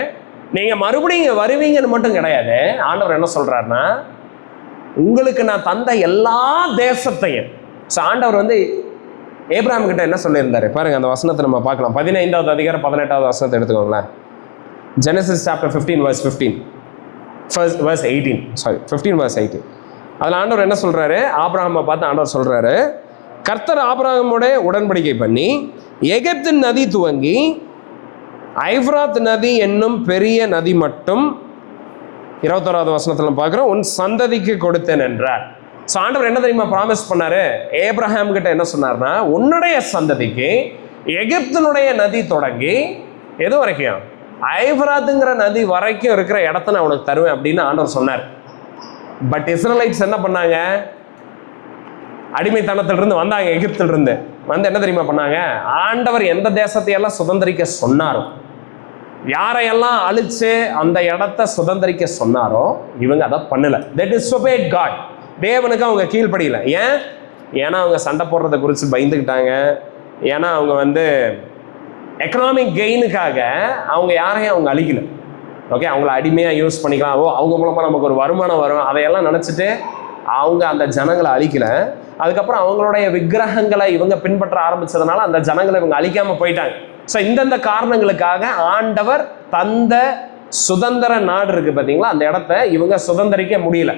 நீங்க மறுபடியும் இங்க வருவீங்கன்னு மட்டும் கிடையாது. ஆண்டவர் என்ன சொல்றாருன்னா, உங்களுக்கு நான் தந்த எல்லா தேசத்தையும். ஸோ ஆண்டவர் வந்து ஏப்ரஹாம் கிட்ட என்ன சொல்லியிருந்தாரு பாருங்க, அந்த வசனத்தை நம்ம பார்க்கலாம். 15வது அதிகாரம் 18வது வசனத்தை எடுத்துக்கோங்களேன். Genesis chapter 15 verse 15, verse 18, sorry 15 verse 18. அதில் ஆண்டவர் என்ன சொல்றாரு, ஆபிரகாமை பார்த்து ஆண்டவர் சொல்றாரு, கர்த்தர் ஆபிரகாமோட உடன்படிக்கை பண்ணி எகிப்தின் நதி துவங்கி ஐப்ராத் நதி என்னும் பெரிய நதி மட்டும் 21வது வசனத்தில் பார்க்குறோம், உன் சந்ததிக்கு கொடுத்தேன் என்றார். ஸோ ஆண்டவர் என்ன தெரியுமா ப்ராமிஸ் பண்ணாரு, ஏப்ரஹாம் கிட்ட என்ன சொன்னார்னா, உன்னுடைய சந்ததிக்கு எகிப்தினுடைய நதி தொடங்கி எது வரைக்கும், ஐப்ராத்துங்கிற நதி வரைக்கும் இருக்கிற இடத்த நான் உனக்கு தருவேன் அப்படின்னு ஆண்டவர் சொன்னார். பட் இஸ்ரேலைட்ஸ் என்ன பண்ணாங்க, அடிமைத்தனத்திலிருந்து வந்தாங்க, எகிப்திலிருந்து வந்து என்ன தெரியுமா பண்ணாங்க, ஆண்டவர் எந்த தேசத்தையெல்லாம் சுதந்திரிக்க சொன்னாரோ, யாரையெல்லாம் அழிச்சு அந்த இடத்த சுதந்திரிக்க சொன்னாரோ இவங்க அதை பண்ணல. They disobeyed God. தேவனுக்கு அவங்க கீழ்ப்படியல. ஏன்னா அவங்க சண்டை போடுறதை குறித்து பயந்துக்கிட்டாங்க. ஏன்னா அவங்க வந்து எக்கனாமிக் கெயினுக்காக அவங்க யாரையும் அவங்க அழிக்கல. ஓகே, அவங்கள அடிமையாக யூஸ் பண்ணிக்கலாம், அவங்க மூலமாக நமக்கு ஒரு வருமானம் வரும், அதையெல்லாம் நினச்சிட்டு அவங்க அந்த ஜனங்களை அழிக்கல. அதுக்கப்புறம் அவங்களுடைய விக்கிரகங்களை இவங்க பின்பற்ற ஆரம்பிச்சதுனால அந்த ஜனங்களை இவங்க அழிக்காமல் போயிட்டாங்க. ஸோ இந்தந்த காரணங்களுக்காக ஆண்டவர் தந்த சுதந்திர நாடு இருக்கு பார்த்தீங்களா, அந்த இடத்த இவங்க சுதந்திரிக்க முடியல.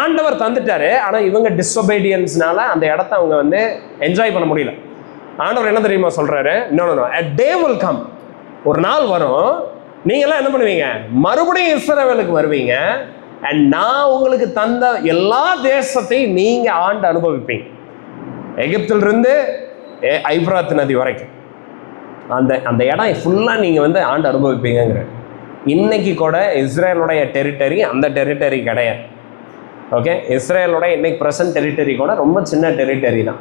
ஆண்டவர் தந்துட்டாரு, ஆனால் இவங்க டிஸ்ஒபீடியன்ஸ்னால அந்த இடத்த அவங்க வந்து என்ஜாய் பண்ண முடியல. ஆண்டவர் என்ன தெரியுமா சொல்றாரு, no, a day will come, ஒரு நாள் வரும், நீங்களாம் என்ன பண்ணுவீங்க, மறுபடியும் இஸ்ரவேலுக்கு வருவீங்க, அண்ட் நான் உங்களுக்கு தந்த எல்லா தேசத்தையும் நீங்க ஆண்டு அனுபவிப்பீங்க, எகிப்திலிருந்து ஐப்ராத் நதி வரைக்கும் அந்த இடம் ஃபுல்லா நீங்க வந்து ஆண்டு அனுபவிப்பீங்கிற. இன்னைக்கு கூட இஸ்ரேலுடைய டெரிட்டரி அந்த டெரிட்டரி கிடையாது. ஓகே, இஸ்ரேலோட இன்னைக்கு ப்ரெசன்ட் டெரிட்டரி கூட ரொம்ப சின்ன டெரிட்டரி தான்.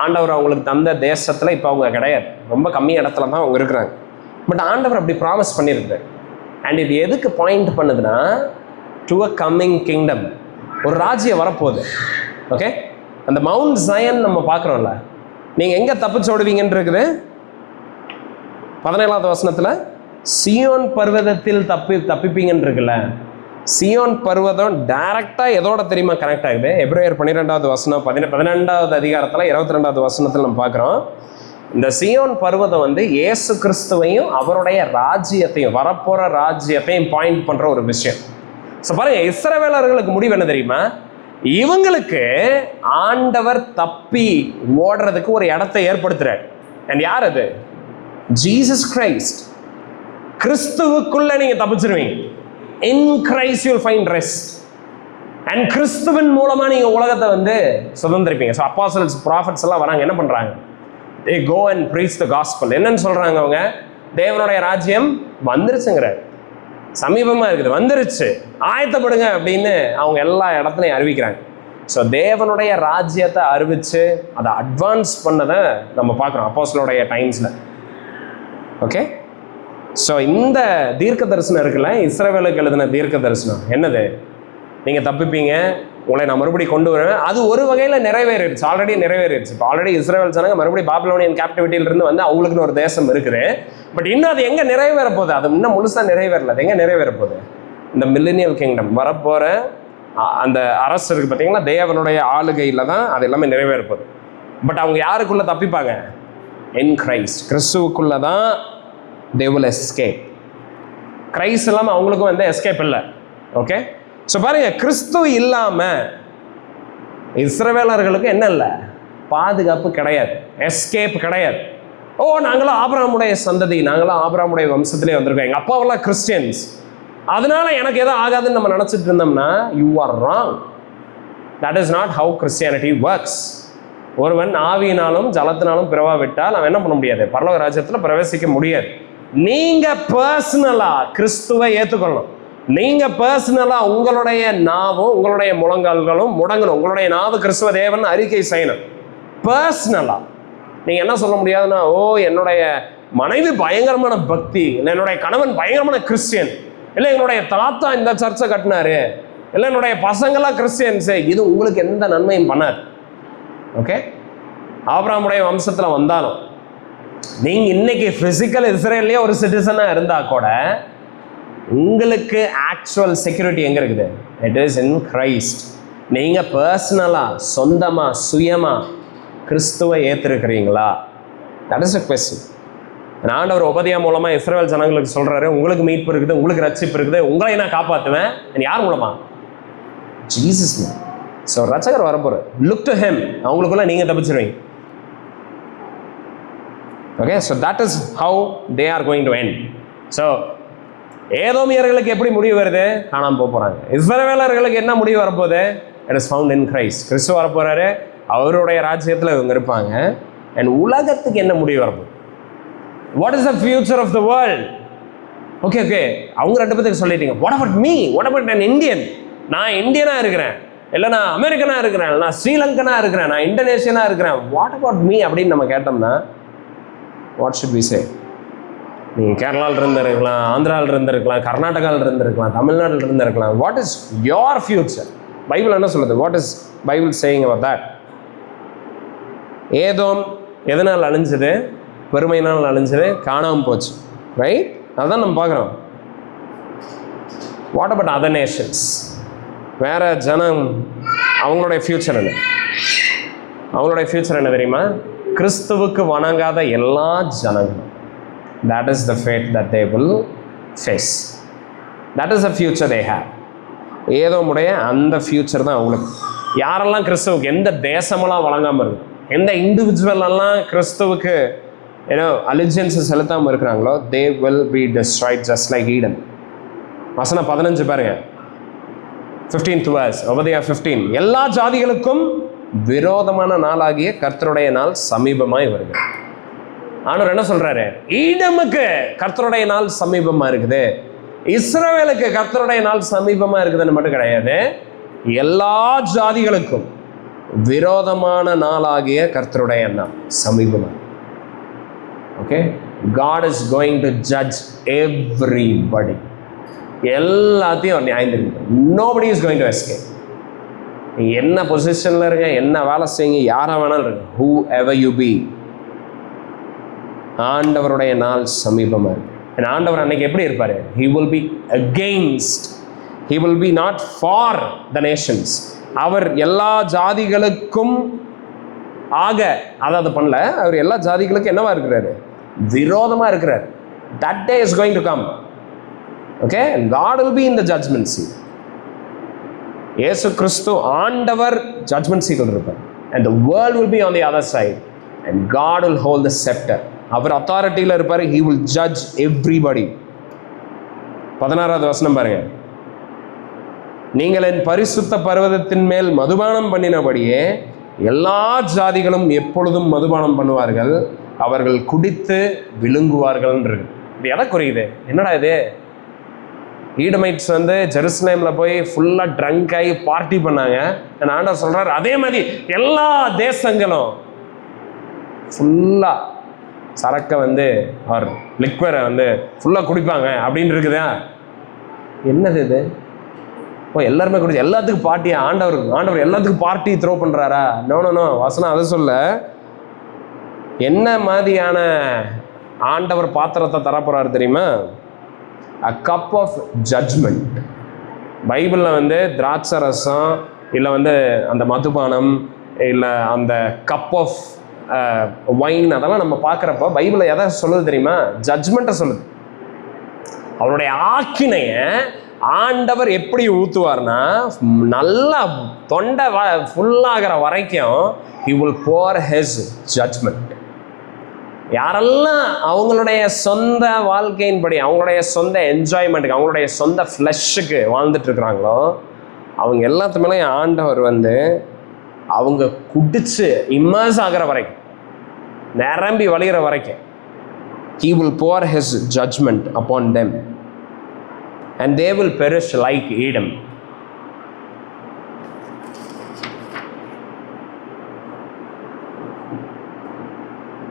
ஆண்டவர் அவங்களுக்கு தந்த தேசத்தில் இப்போ அவங்க கிடையாது, ரொம்ப கம்மி இடத்துல தான் அவங்க இருக்கிறாங்க. பட் ஆண்டவர் அப்படி ப்ராமிஸ் பண்ணியிருக்காரு. அண்ட் இது எதுக்கு பாயிண்ட் பண்ணுதுன்னா, டு அ கம்மிங் கிங்டம், ஒரு ராஜ்யம் வரப்போகுது. ஓகே, அந்த மவுண்ட் ஜயன் நம்ம பார்க்குறோம்ல, நீங்கள் எங்கே தப்பிச்சோடுவீங்கன்னு இருக்குது 17வது வசனத்தில், சியோன் பர்வதத்தில் தப்பிப்பீங்கன்னு இருக்குல்ல. சியோன் பர்வதம் டைரக்டாக எதோட தெரியுமா கனெக்ட் ஆகுது, எபிரேயர் 12வது வசனம் 12வது அதிகாரத்தில் 22வது வசனத்தில் நம்ம பார்க்குறோம். இந்த சியோன் பர்வதம் வந்து இயேசு கிறிஸ்துவையும் அவருடைய ராஜ்யத்தையும் வரப்போகிற ராஜ்யத்தையும் பாயிண்ட் பண்ணுற ஒரு விஷயம். ஸோ பாருங்க, இஸ்ரவேலர்களுக்கு முடிவு என்ன தெரியுமா, இவங்களுக்கு ஆண்டவர் தப்பி ஓடுறதுக்கு ஒரு இடத்தை ஏற்படுத்துறார். அண்ட் யார் அது, ஜீசஸ் கிரைஸ்ட். கிறிஸ்துவுக்குள்ள நீங்க தப்பிச்சிருவீங்க. In Christ you will find rest. And கிறிஸ்துவின் மூலமா நீங்க உலகத்தை வந்து சுதந்திரிப்பீங்க. ஸோ apostles, prophets எல்லாம் வராங்க, என்ன பண்றாங்க, they go and preach the gospel. என்னன்னு சொல்றாங்க அவங்க, தேவனுடைய ராஜ்யம் வந்துருச்சுங்கிறார், சமீபமா இருக்குது, வந்துருச்சு, ஆயத்தப்படுங்க அப்படின்னு அவங்க எல்லா இடத்துலையும் அறிவிக்கிறாங்க. ஸோ தேவனுடைய ராஜ்யத்தை அறிவிச்சு அதை அட்வான்ஸ் பண்ணதை நம்ம பார்க்குறோம் அப்போஸ்தலருடைய டைம்ஸில். ஓகே, ஸோ இந்த தீர்க்க தரிசனம் இருக்குல்ல, இஸ்ரவேலுக்கு எழுதின தீர்க்க தரிசனம் என்னது, நீங்கள் தப்பிப்பீங்க, உங்களை நான் மறுபடியும் கொண்டு வருவேன், அது ஒரு வகையில் நிறைவேறிடுச்சு, ஆல்ரெடி நிறைவேறிடுச்சு. இப்போ ஆல்ரெடி இஸ்ரேல் ஜனங்க மறுபடியும் பாபிலோனியன் கேப்டிவிட்டியிலிருந்து வந்து அவங்களுக்குன்னு ஒரு தேசம் இருக்குது. பட் இன்னும் அது எங்கே நிறைவேற போகுது? அது இன்னும் முழுசாக நிறைவேறல. அது எங்கே நிறைவேற போகுது? இந்த மில்லினியல் கிங்டம் வரப்போகிற அந்த அரசு இருக்குது பார்த்தீங்களா, தேவனுடைய ஆளுகையில் தான் அது எல்லாமே நிறைவேற போகுது. பட் அவங்க யாருக்குள்ளே தப்பிப்பாங்க? இன் கிரைஸ்ட், கிறிஸ்துவுக்குள்ளே தான் they will escape. கிரைஸ்ட் இல்லாமல் அவங்களுக்கும் எந்த எஸ்கேப் இல்லை. ஓகே, ஸோ பாருங்க, கிறிஸ்து இல்லாமல் இஸ்ரவேலர்களுக்கு என்ன இல்லை? பாதுகாப்பு கிடையாது, எஸ்கேப் கிடையாது. ஓ, நாங்களாம் ஆபிரகாமுடைய சந்ததி, நாங்களாம் ஆபிரகாமுடைய வம்சத்திலே வந்திருக்கோம், எங்கள் அப்பாவெல்லாம் கிறிஸ்டியன்ஸ், அதனால எனக்கு எதுவும் ஆகாதுன்னு நம்ம நினச்சிட்டு இருந்தோம்னா you are wrong. That is not how Christianity works. ஒருவன் ஆவியினாலும் ஜலத்தினாலும் பிறவாவிட்டால் அவன் என்ன பண்ண முடியாது? பரலோக ராஜ்யத்தில் பிரவேசிக்க முடியாது. நீங்கள் பர்சனலாக கிறிஸ்துவை ஏற்றுக்கொள்ளணும். நீங்கள் பர்சனலாக உங்களுடைய நாவும் உங்களுடைய முழங்கால்களும் முடங்கணும். உங்களுடைய நாவு கிறிஸ்துவ தேவன் அறிக்கை செய்யணும் பர்சனலாக. நீங்கள் என்ன சொல்ல முடியாதுன்னா, ஓ என்னுடைய மனைவி பயங்கரமான பக்தி, இல்லை என்னுடைய கணவன் பயங்கரமான கிறிஸ்டியன், இல்லை என்னுடைய தாத்தா இந்த சர்ச்சை கட்டினாரு, இல்லை என்னுடைய பசங்களாம் கிறிஸ்டியன்ஸு, இது உங்களுக்கு எந்த நன்மையும் பண்ணாது. ஓகே, ஆபிரகாமுடைய வம்சத்தில் வந்தாலும் நீங்கள் இன்னைக்கு ஃபிசிக்கல் இஸ்ரேல்லையே ஒரு சிட்டிசனாக இருந்தால் கூட உங்களுக்கு ஆக்சுவல் செக்யூரிட்டி எங்கே இருக்குது? It is in Christ. நீங்கள் பர்சனலாக சொந்தமாக சுயமாக கிறிஸ்துவை ஏற்றிருக்கிறீங்களா? That is a question. ஆண்டவர் உபதேசம் மூலமாக இஸ்ரவேல் ஜனங்களுக்கு சொல்கிறாரு, உங்களுக்கு மீட்பு இருக்குது, உங்களுக்கு ரட்சிப்பு இருக்குது, உங்களை நான் காப்பாற்றுவேன். யார் மூலமா? ஜீசஸ். ஸோ ரட்சகர் வரப்போகிற, லுக் டு ஹிம். அவங்களுக்குள்ள நீங்கள் தப்பிச்சிருவீங்க. Okay, so that is how they are going to end. So ஏதோமியர்களுக்கு எப்படி முடிவு வருது? காணாமல் போக போகிறாங்க. இஸ்ரவேலர்களுக்கு என்ன முடிவு வரப்போகுது? It is found in Christ. கிறிஸ்து வரப்போகிறாரு, அவருடைய ராஜ்யத்தில் இவங்க இருப்பாங்க. அண்ட் உலகத்துக்கு என்ன முடிவு வரப்போகுது? What is the future of the world? Okay okay, அவங்க ரெண்டு பேருக்கு சொல்லிட்டீங்க. What about me? What about நான் இந்தியன்? நான் இந்தியனாக இருக்கிறேன், இல்லை நான் அமெரிக்கனாக இருக்கிறேன், நான் ஸ்ரீலங்கனாக இருக்கிறேன், நான் இந்தோனேஷியனாக இருக்கிறேன். வாட் அபவுட் மீ அப்படின்னு நம்ம கேட்டோம்னா வாட் ஷுட் வி சே? நீங்கள் கேரளாவில் இருந்திருக்கலாம், ஆந்திராவில் இருந்திருக்கலாம், கர்நாடகாவில் இருந்திருக்கலாம், தமிழ்நாட்டில் இருந்திருக்கலாம். What is your future? Bible என்ன சொல்லுது? What is Bible saying about that? Edom எதனால் அழிஞ்சது? பெருமையினால் அழிஞ்சது, காணாமல் போச்சு. ரைட், அதுதான் நம்ம பார்க்குறோம். What about other Nations? வேற ஜனம், அவங்களுடைய ஃபியூச்சர் என்ன? அவங்களுடைய ஃபியூச்சர் என்ன தெரியுமா? கிறிஸ்துவுக்கு வணங்காத எல்லா ஜனங்களும். That is the fate that they will face. That is the future they have. ஏதோமுடைய அந்த ஃபியூச்சர் தான் அவங்களுக்கு. யாரெல்லாம் கிறிஸ்துவுக்கு, எந்த தேசமெல்லாம் வழங்காமல் இருக்கு, எந்த இண்டிவிஜுவலெல்லாம் கிறிஸ்துவுக்கு அலிஜியன்ஸை செலுத்தாமல் இருக்கிறாங்களோ, they will be destroyed just like Eden. வசனம் 15 பாருங்க, 15th verse, உபதேயா 15. எல்லா ஜாதிகளுக்கும் விரோதமான நாளாகிய கர்த்தருடைய நாள் சமீபமாய் வருகிறது. ஆண்டவர் என்ன சொல்றாரு? ஈடமுக்கு கர்த்தருடைய நாள் சமீபமா இருக்குது, இஸ்ரவேலுக்கு கர்த்தருடைய நாள் சமீபமா இருக்குதுன்னு மட்டும் கிடையாது, எல்லா ஜாதிகளுக்கும் விரோதமான நாளாகிய கர்த்தருடைய நாள் சமீபமா. Okay, God is going to judge everybody. எல்லாத்தையும் நியாயம் தெரியும். Nobody is going to escape. என்ன பொசிஷன்ல இருங்க, என்ன வேலை செய்யுங்க, யாரா வேணாலும் இருங்க, whoever you be, ஆண்டவருடைய நாள் சமீபமாக இருக்கு. ஆண்டவர் அன்னைக்கு எப்படி இருப்பார்? He will be against, he will be not for the nations. அவர் எல்லா ஜாதிகளுக்கும் ஆக அதாவது பண்ணல, அவர் எல்லா ஜாதிகளுக்கும் என்னவா இருக்கிறாரு? விரோதமாக இருக்கிறார். That day is going to come. Okay, and God will be in the judgment seat. இயேசு கிறிஸ்து ஆண்டவர் judgment seat-ல் இருப்பார், and the world will be on the other side, and God will hold the scepter. அவர் அத்தாரிட்டியில் இருப்பார். he will judge everybody. 16வது வசனம் பாருங்க, நீங்கள் என் பரிசுத்த பர்வதத்தின் மேல் மதுபானம் பண்ணினபடியே எல்லா ஜாதிகளும் எப்பொழுதும் மதுபானம் பண்ணுவார்கள், அவர்கள் குடித்து விழுங்குவார்கள். இது எதை குறியுது? என்னடா இது? ஈடமைட்ஸ் ஜெருசலேமில் போய் ஃபுல்லாக ட்ரங்க் ஆகி பார்ட்டி பண்ணாங்க. ஆண்டவர் சொல்கிறார், அதே மாதிரி எல்லா தேசங்களும் ஃபுல்லாக சரக்கை ஆர் லிக்வரை ஃபுல்லாக குடிப்பாங்க அப்படின்னு இருக்குதா? என்னது இது? ஓ, எல்லாருமே குடிச்சு எல்லாத்துக்கும் பார்ட்டியா? ஆண்டவர் எல்லாத்துக்கும் பார்ட்டி த்ரோ பண்ணுறாரா? நோ நோ நோ, வசனம் அதை சொல்ல. என்ன மாதிரியான ஆண்டவர் பாத்திரத்தை தரப்போறாரு தெரியுமா? a cup of judgment. பைபிளில் வந்து திராட்சை ரசம் இல்லை வந்து அந்த மதுபானம் இல்லை அந்த கப் ஆஃப் வைன் அதெல்லாம் நம்ம பார்க்குறப்ப பைபிளில் எதை சொல்லுது தெரியுமா? ஜட்ஜ்மெண்ட்டை சொல்லுது. அவருடைய ஆக்கினைய ஆண்டவர் எப்படி ஊற்றுவார்னா, நல்லா தொண்டை ஃபுல்லாகிற வரைக்கும் he will pour his judgment. யாரெல்லாம் அவங்களுடைய சொந்த வாழ்க்கையின்படி, அவங்களுடைய சொந்த என்ஜாய்மெண்ட்டுக்கு, அவங்களுடைய சொந்த ஃப்ளஷ்ஷுக்கு வாழ்ந்துட்டு இருக்கிறாங்களோ அவங்க எல்லாத்து மேலேயும் ஆண்டவர் வந்து அவங்க குடிச்சு இம்மர்ஸ் ஆகிற வரைக்கும், நிரம்பி வழிகிற வரைக்கும் he will pour his judgment upon them and they will perish like Edom.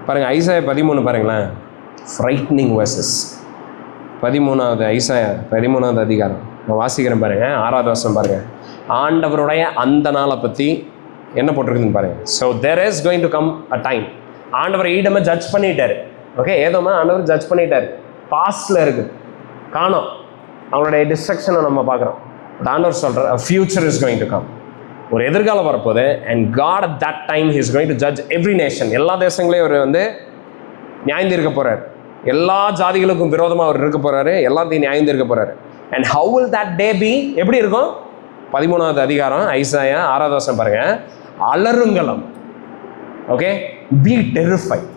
பாருங்க, ஐசாயா 13 பாருங்களேன். ஃப்ரைட்னிங் வேர்சஸ். 13வது ஐசாயா 13வது அதிகாரம் நான் வாசிக்கிறேன் பாருங்க. 6வது வசனம் பாருங்க. ஆண்டவருடைய அந்த நாளை பற்றி என்ன போட்டிருக்குதுன்னு பாருங்க. So there is going to come a time. ஆண்டவர் ஈடமை ஜட்ஜ் பண்ணிட்டாரு. ஓகே, ஏதோமா ஆண்டவர் ஜட்ஜ் பண்ணிட்டாரு. பாஸ்டில் இருக்குது, காணோம் அவங்களுடைய டிஸ்ட்ரக்ஷனை நம்ம பார்க்குறோம். ஆண்டவர் சொல்கிற future is going to come, ஒரு எதிர்காலம் வரப்போகுது. And God at that time he is going to judge every nation. எல்லா தேசங்களையும் அவர் வந்து நியாயந்திருக்க போகிறார். எல்லா ஜாதிகளுக்கும் விரோதமாக அவர் இருக்க போகிறாரு, எல்லாத்தையும் நியாயந்திருக்க போகிறாரு. And how will that day be? எப்படி இருக்கும்? 13வது அதிகாரம் ஐசாயா 6வது வசனம் பாருங்க. அலறுங்கலம். Okay, be terrified.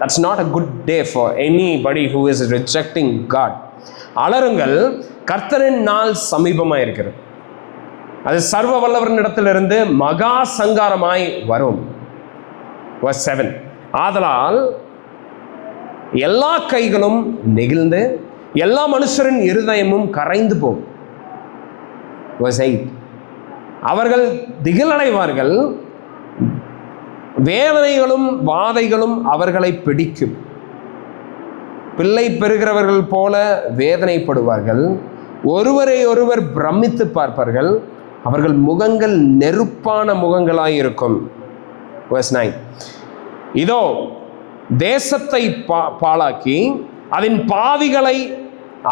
That's not a good day for anybody who is rejecting God. அலறுங்கள், கர்த்தரின் நாள் சமீபமாக இருக்கிறது, அது சர்வ வல்லவரிடத்திலிருந்து மகா சங்காரமாய் வரும். verse 7. ஆதலால் எல்லா கைகளும் நெகிழ்ந்து எல்லா மனுஷரின் இருதயமும் கரைந்து போகும். verse 8. அவர்கள் திகிலடைவார்கள், வேதனைகளும் வாதைகளும் அவர்களை பிடிக்கும். பிள்ளை பெறுகிறவர்கள் போல வேதனைப்படுவார்கள், ஒருவரை ஒருவர் பிரமித்து பார்ப்பார்கள், அவர்கள் முகங்கள் நெருப்பான முகங்களாய் இருக்கும். verse 9. இதோ தேசத்தை பாழாக்கி அதன் பாவிகளை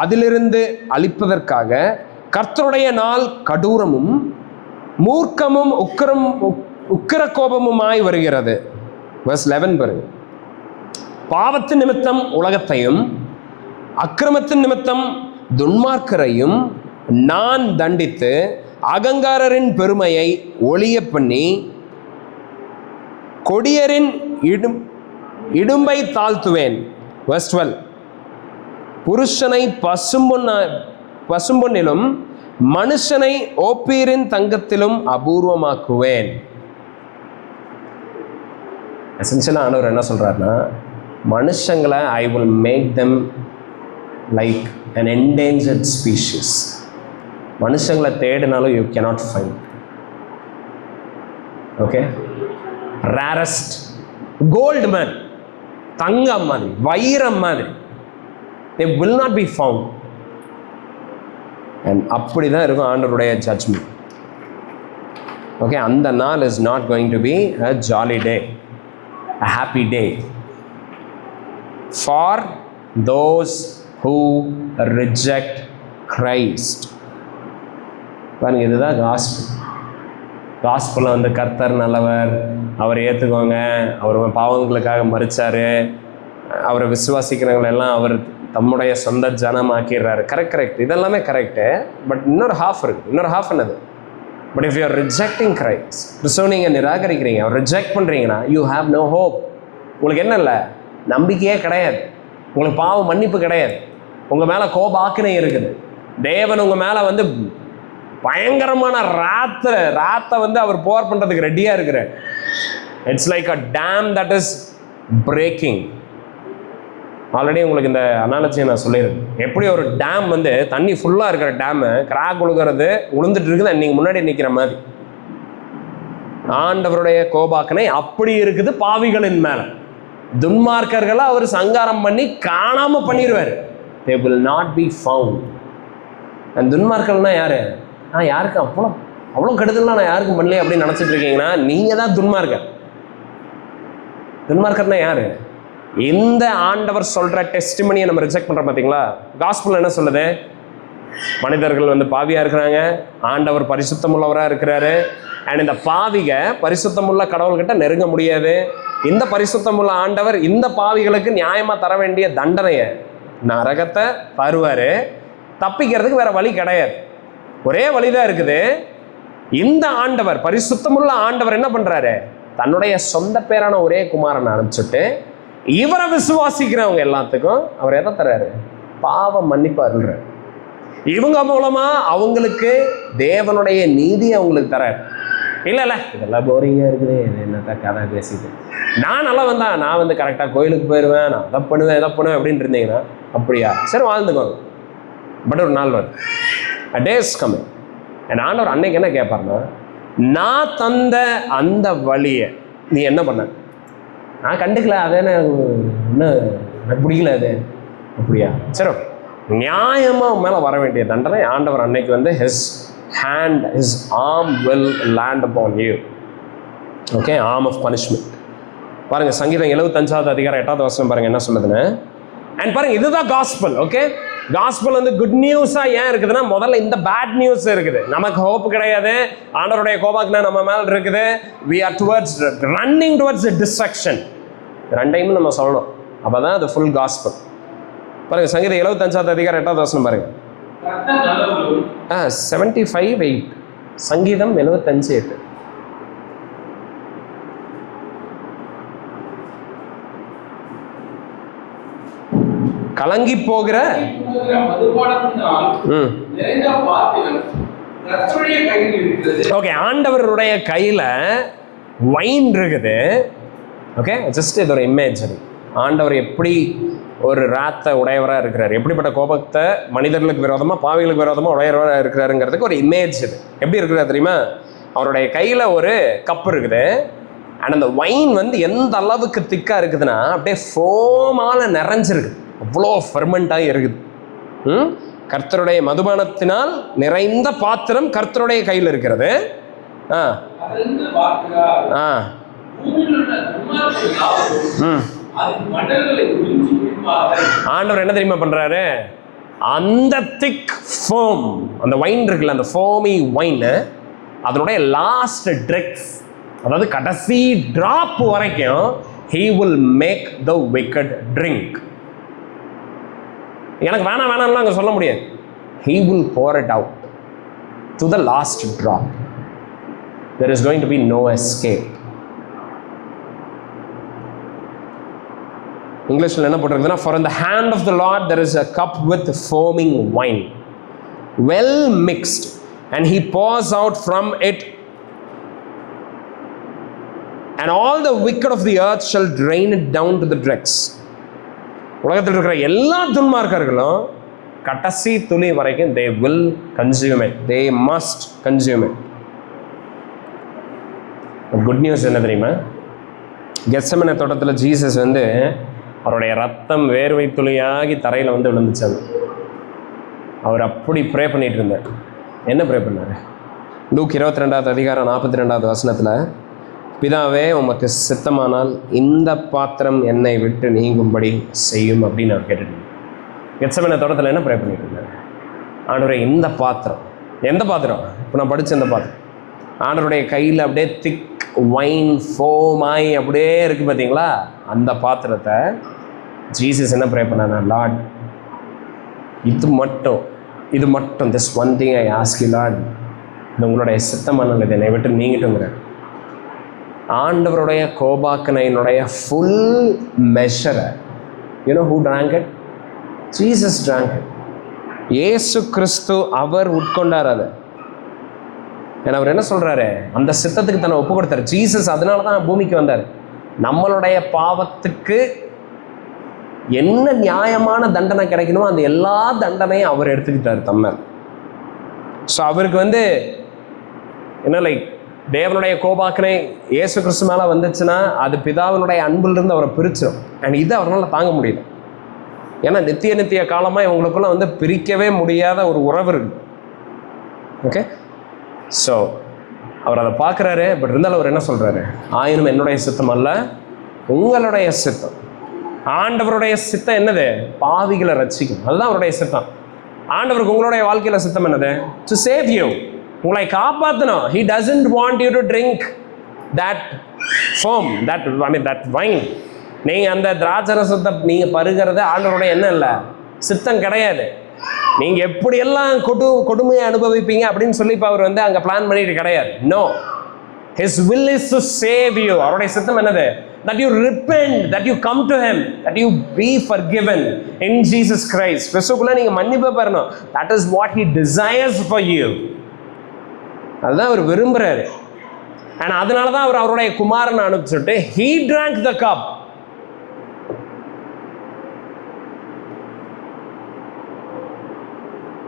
அதிலிருந்து அழிப்பதற்காக கர்த்தருடைய நாள் கடூரமும் மூர்க்கமும் உக்கிர கோபமுமாய் வருகிறது. verse 11 பாருங்க. பாவத்தின் நிமித்தம் உலகத்தையும் அக்கிரமத்தின் நிமித்தம் துன்மார்க்கரையும் நான் தண்டித்து அகங்காரரின் பெருமையை ஒளிய பண்ணி கொடியரின் இடும்பை தாழ்த்துவேன். verse 12. புருஷனை பசும்பொன்னிலும் மனுஷனை ஓப்பீரின் தங்கத்திலும் அபூர்வமாக்குவேன். எசென்ஷியலாக ஆண்டவர் என்ன சொல்றாருன்னா, மனுஷங்களை I will make them like an endangered species. மனுஷங்களை தேடினாலும் you cannot find. Okay, rarest gold man, தங்கம் மாதிரி, வைரம் மாதிரி, they will not be found. and அப்படி தான் இருக்கும் ஆண்டவருடைய ஜட்ஜ்மெண்ட். ஓகே, அந்த நாள் is not going to be a jolly day, a happy day for those who reject Christ. பாருங்க, இதுதான் காஸ்பல். காஸ்பலில் வந்து கர்த்தர் நல்லவர், அவரை ஏற்றுக்கோங்க, அவர் பாவங்களுக்காக மறிச்சாரு, அவரை விசுவாசிக்கிறவங்களெல்லாம் அவர் தம்முடைய சொந்த ஜனமாக்கிடுறாரு. கரெக்ட், இதெல்லாமே கரெக்டு. பட் இன்னொரு ஹாஃப் இருக்குது. இன்னொரு ஹாஃப் என்னது? But if you are rejecting Christ, கிறிஸ்துவை நீங்கள் நிராகரிக்கிறீங்க, அவர் ரிஜெக்ட் பண்ணுறீங்கன்னா யூ ஹாவ் நோ ஹோப். உங்களுக்கு என்ன இல்லை? நம்பிக்கையே கிடையாது. உங்களுக்கு பாவ மன்னிப்பு கிடையாது. உங்கள் மேலே கோப ஆக்கினை இருக்குது. தேவன் உங்கள் மேலே வந்து பயங்கரமான ராத்தை வந்து அவர் போர் பண்ணுறதுக்கு ரெடியாக இருக்கிறார். It's like a dam that is breaking. Already உங்களுக்கு இந்த அனாலஜியை நான் சொல்லியிருக்கேன். எப்படி ஒரு டேம் வந்து தண்ணி ஃபுல்லாக இருக்கிற டேமு கிராக் உழுகிறது, உளுந்துட்டு இருக்குது, நீங்கள் முன்னாடி நிற்கிற மாதிரி. ஆண்டவருடைய கோபாக்கனை அப்படி இருக்குது பாவிகளின் மேலே. துன்மார்க்கர்களை அவர் சங்காரம் பண்ணி காணாமல் பண்ணிடுவார். they will not be found. and துன்மார்க்கர்னா யாரு? நான் யாருக்கு அவ்வளோ கெடுதல்லாம் நான் யாருக்கும் பண்ணல அப்படின்னு நினச்சிட்டு இருக்கீங்கன்னா நீங்கள் தான் துன்மார்க்கர். துன்மார்க்கர்னா யாரு? இந்த ஆண்டவர் சொல்ற டெஸ்டிமனியை நம்ம ரிஜெக்ட் பண்றோம் பார்த்தீங்களா? காஸ்பல் என்ன சொல்லுது? மனிதர்கள் வந்து பாவியா இருக்கிறாங்க, ஆண்டவர் பரிசுத்தம் உள்ளவராக இருக்கிறாரு. அண்ட் இந்த பாவிக பரிசுத்தமுள்ள கடவுள்கிட்ட நெருங்க முடியாது. இந்த பரிசுத்தமுள்ள ஆண்டவர் இந்த பாவிகளுக்கு நியாயமா தர வேண்டிய தண்டனையை, நரகத்தை தருவாரு. தப்பிக்கிறதுக்கு வேற வழி கிடையாது. ஒரே வழிதான் இருக்குது. இந்த ஆண்டவர், பரிசுத்தமுள்ள ஆண்டவர் என்ன பண்றாரு? தன்னுடைய சொந்த பேரான ஒரே குமாரனை அனுப்பிச்சுட்டு இவரை விசுவாசிக்கிறவங்க எல்லாத்துக்கும் அவர் எதை தர்றாரு? பாவம் மன்னிப்பாருன்றார். இவங்க மூலமா அவங்களுக்கு தேவனுடைய நீதி அவங்களுக்கு தராரு. இல்ல இதெல்லாம் போரிங்கா இருக்குது, என்னத்த கதை பேசிட்டு, நான் நல்லா வந்தா நான் வந்து கரெக்டா கோயிலுக்கு போயிடுவேன், நான் அதை பண்ணுவேன் இதை பண்ணுவேன் அப்படின்னு இருந்தீங்கன்னா, அப்படியா சரி வாழ்ந்துக்கோங்க. பட் ஒரு நாள் வரும், டேஸ் கம்மிங். என் ஆண்டவர் அன்னைக்கு என்ன கேட்பாருன்னா, நான் தந்த அந்த வழியை நீ என்ன பண்ண? நான் கண்டுக்கல, அது என்ன எனக்கு பிடிக்கல அது. அப்படியா சரி, நியாயமா மேல வர வேண்டிய தண்டனை ஆண்டவர் அன்னைக்கு வந்து his arm will land upon you. Okay, arm of punishment. பாருங்க சங்கீதம் 75வது அதிகாரம் 8வது வசனம் பாருங்க என்ன சொல்லுதுன்னு. அண்ட் பாருங்க இதுதான் காஸ்பல். ஓகே, காஸ்பல் வந்து குட் நியூஸா ஏன் இருக்குதுன்னா, முதல்ல இந்த பேட் நியூஸ் இருக்குது. நமக்கு ஹோப் கிடையாது, ஆண்டவருடைய கோபாக்னா நம்ம மேல இருக்குது. we are running towards the destruction. ரெண்டையும் நம்ம சொல்லணும், அப்பதான் அது ஃபுல் காஸ்பல். பாருங்க சங்கீதம் 75வது அதிகாரம் 8வது வசனம் பாருங்க. 75:8 சங்கீதம் 75:8. கலங்கி போகிற ஓகே, ஆண்டவருடைய கையில வைன் இருக்குது. ஓகே, ஜஸ்ட் இது ஒரு இமேஜினரி. ஆண்டவர் எப்படி ஒரு ராத்த உடையவராக இருக்கிறார், எப்படிப்பட்ட கோபத்தை மனிதர்களுக்கு விரோதமாக பாவிகளுக்கு விரோதமாக உடையவராக இருக்கிறாருங்கிறதுக்கு ஒரு இமேஜ் இது. எப்படி இருக்கிறார் தெரியுமா? அவருடைய கையில் ஒரு கப் இருக்குது. அண்ட் அந்த வைன் வந்து எந்த அளவுக்கு திக்காக இருக்குதுன்னா, அப்படியே ஃபோமால நிறைஞ்சிருக்கு, அவ்வளோ ஃபெர்மெண்டாக இருக்குது. கர்த்தருடைய மதுபானத்தினால் நிறைந்த பாத்திரம் கர்த்தருடைய கையில் இருக்கிறது. ஆண்டவர் என்ன தெரியுமா பண்றாரு? அந்த திக் ஃபோம், அந்த வைன் இருக்குல்ல, அந்த ஃபோமி வைன், அதனுடைய லாஸ்ட் ட்ரிக்ஸ், அதாவது கடைசி டிராப் வரைக்கும் he will make the wicked drink. எனக்கு வேணாம் வேணாம்லாம் அங்கே சொல்ல முடியாது. he will pour it out to the last drop. there is going to be no escape. இங்கிலீஷில் என்ன போட்டிருக்குதுன்னா, for in the hand of the Lord there is a cup with foaming wine, well mixed, and he pours out from it, and all the wicked of the earth shall drain it down to the dregs. உலகத்தில் இருக்கிற எல்லா துன்மார்க்கர்களும் கடைசி துளி வரைக்கும் they will consume it, they must consume it. Good news என்ன தெரியுமா? Gethsemane தோட்டத்தில் Jesus வந்து அவருடைய ரத்தம் வேர்வை துளியாகி தரையில் வந்து விழுந்துச்சாங்க. அவர் அப்படி ப்ரே பண்ணிட்டு இருந்தார். என்ன ப்ரே பண்ணார்? லூக் 22வது அதிகாரம் 42வது வசனத்தில், பிதாவே உமக்கு சித்தமானால் இந்த பாத்திரம் என்னை விட்டு நீங்கும்படி செய்யும் அப்படின்னு அவர் கேட்டுட்டு. கெத்செமனே தோட்டத்தில் என்ன ப்ரே பண்ணிட்டு இருந்தார்? ஆண்டவரே இந்த பாத்திரம், எந்த பாத்திரம்? இப்போ நான் படித்த இந்த பாத்திரம், ஆண்டவருடைய கையில் அப்படியே திக் வைன் ஃபோமாய் அப்படியே இருக்குது பார்த்தீங்களா, அந்த பாத்திரத்தை ஜீசஸ் என்ன ப்ரே பண்ணானா, லார்ட் இது மட்டும் this one thing I ask you Lord, இது உங்களுடைய சித்தமான என்னை விட்டு நீங்கிட்டுங்கிற. ஆண்டவருடைய கோபாக்கனையினுடைய full மெஷரை who drank it? Jesus drank it. இயேசு கிறிஸ்து அவர் உட்கொண்டார் அதை. ஏன்னா அவர் என்ன சொல்றாரு? அந்த சித்தத்துக்கு தன்னை ஒப்பு கொடுத்தார். ஜீசஸ் அதனால தான் பூமிக்கு வந்தார். நம்மளுடைய பாவத்துக்கு என்ன நியாயமான தண்டனை கிடைக்கணுமோ அந்த எல்லா தண்டனையும் அவர் எடுத்துக்கிட்டார் தம்ம. ஸோ அவருக்கு வந்து என்ன, லைக் தேவனுடைய கோபாக்கனை இயேசு கிறிஸ்து மேலே வந்துச்சுன்னா அது பிதாவினுடைய அன்பிலிருந்து அவரை பிரிச்சிடும். அண்ட் இதை அவரால் தாங்க முடியல. ஏன்னா நித்திய காலமாக இவங்களுக்குள்ள வந்து பிரிக்கவே முடியாத ஒரு உறவு இருக்கு. ஓகே, ஸோ அவர் அதை பார்க்குறாரு. பட் இருந்தாலும் அவர் என்ன சொல்கிறாரு? ஆயினும் என்னுடைய சித்தம் அல்ல, உங்களுடைய சித்தம். ஆண்டவருடைய சித்தம் என்னது? பாவிகளை ரட்சிக்கும். அதுதான் அவருடைய சித்தம். ஆண்டவருக்கு உங்களுடைய வாழ்க்கையில சித்தம் என்னது? டு சேவ் யூ, உங்களை காப்பாற்றணும். He doesn't want you to drink that foam, that wine. நீங்க அந்த திராட்சை ரசத்தை நீங்க பருகிறது ஆண்டவருடைய என்ன இல்லை, சித்தம் கிடையாது. நீங்க எப்படியெல்லாம் கொடுமையை அனுபவிப்பீங்க அப்படின்னு சொல்லி இப்போ அவர் அங்க பிளான் பண்ணிட்டு கிடையாது. No, His will is to save you. அவருடைய சித்தம் என்னது? That you repent, that you come to Him, that you be forgiven in Jesus Christ. கிறிஸ்துக்குள்ள நீங்க மன்னிப்பு பெறணும். That is what He desires for you. அதுதான் அவர் விரும்புறாரு. அண்ட் அதனால தான் அவர் அவருடைய குமாரனை அனுப்பிச்சுட்டு He drank the cup.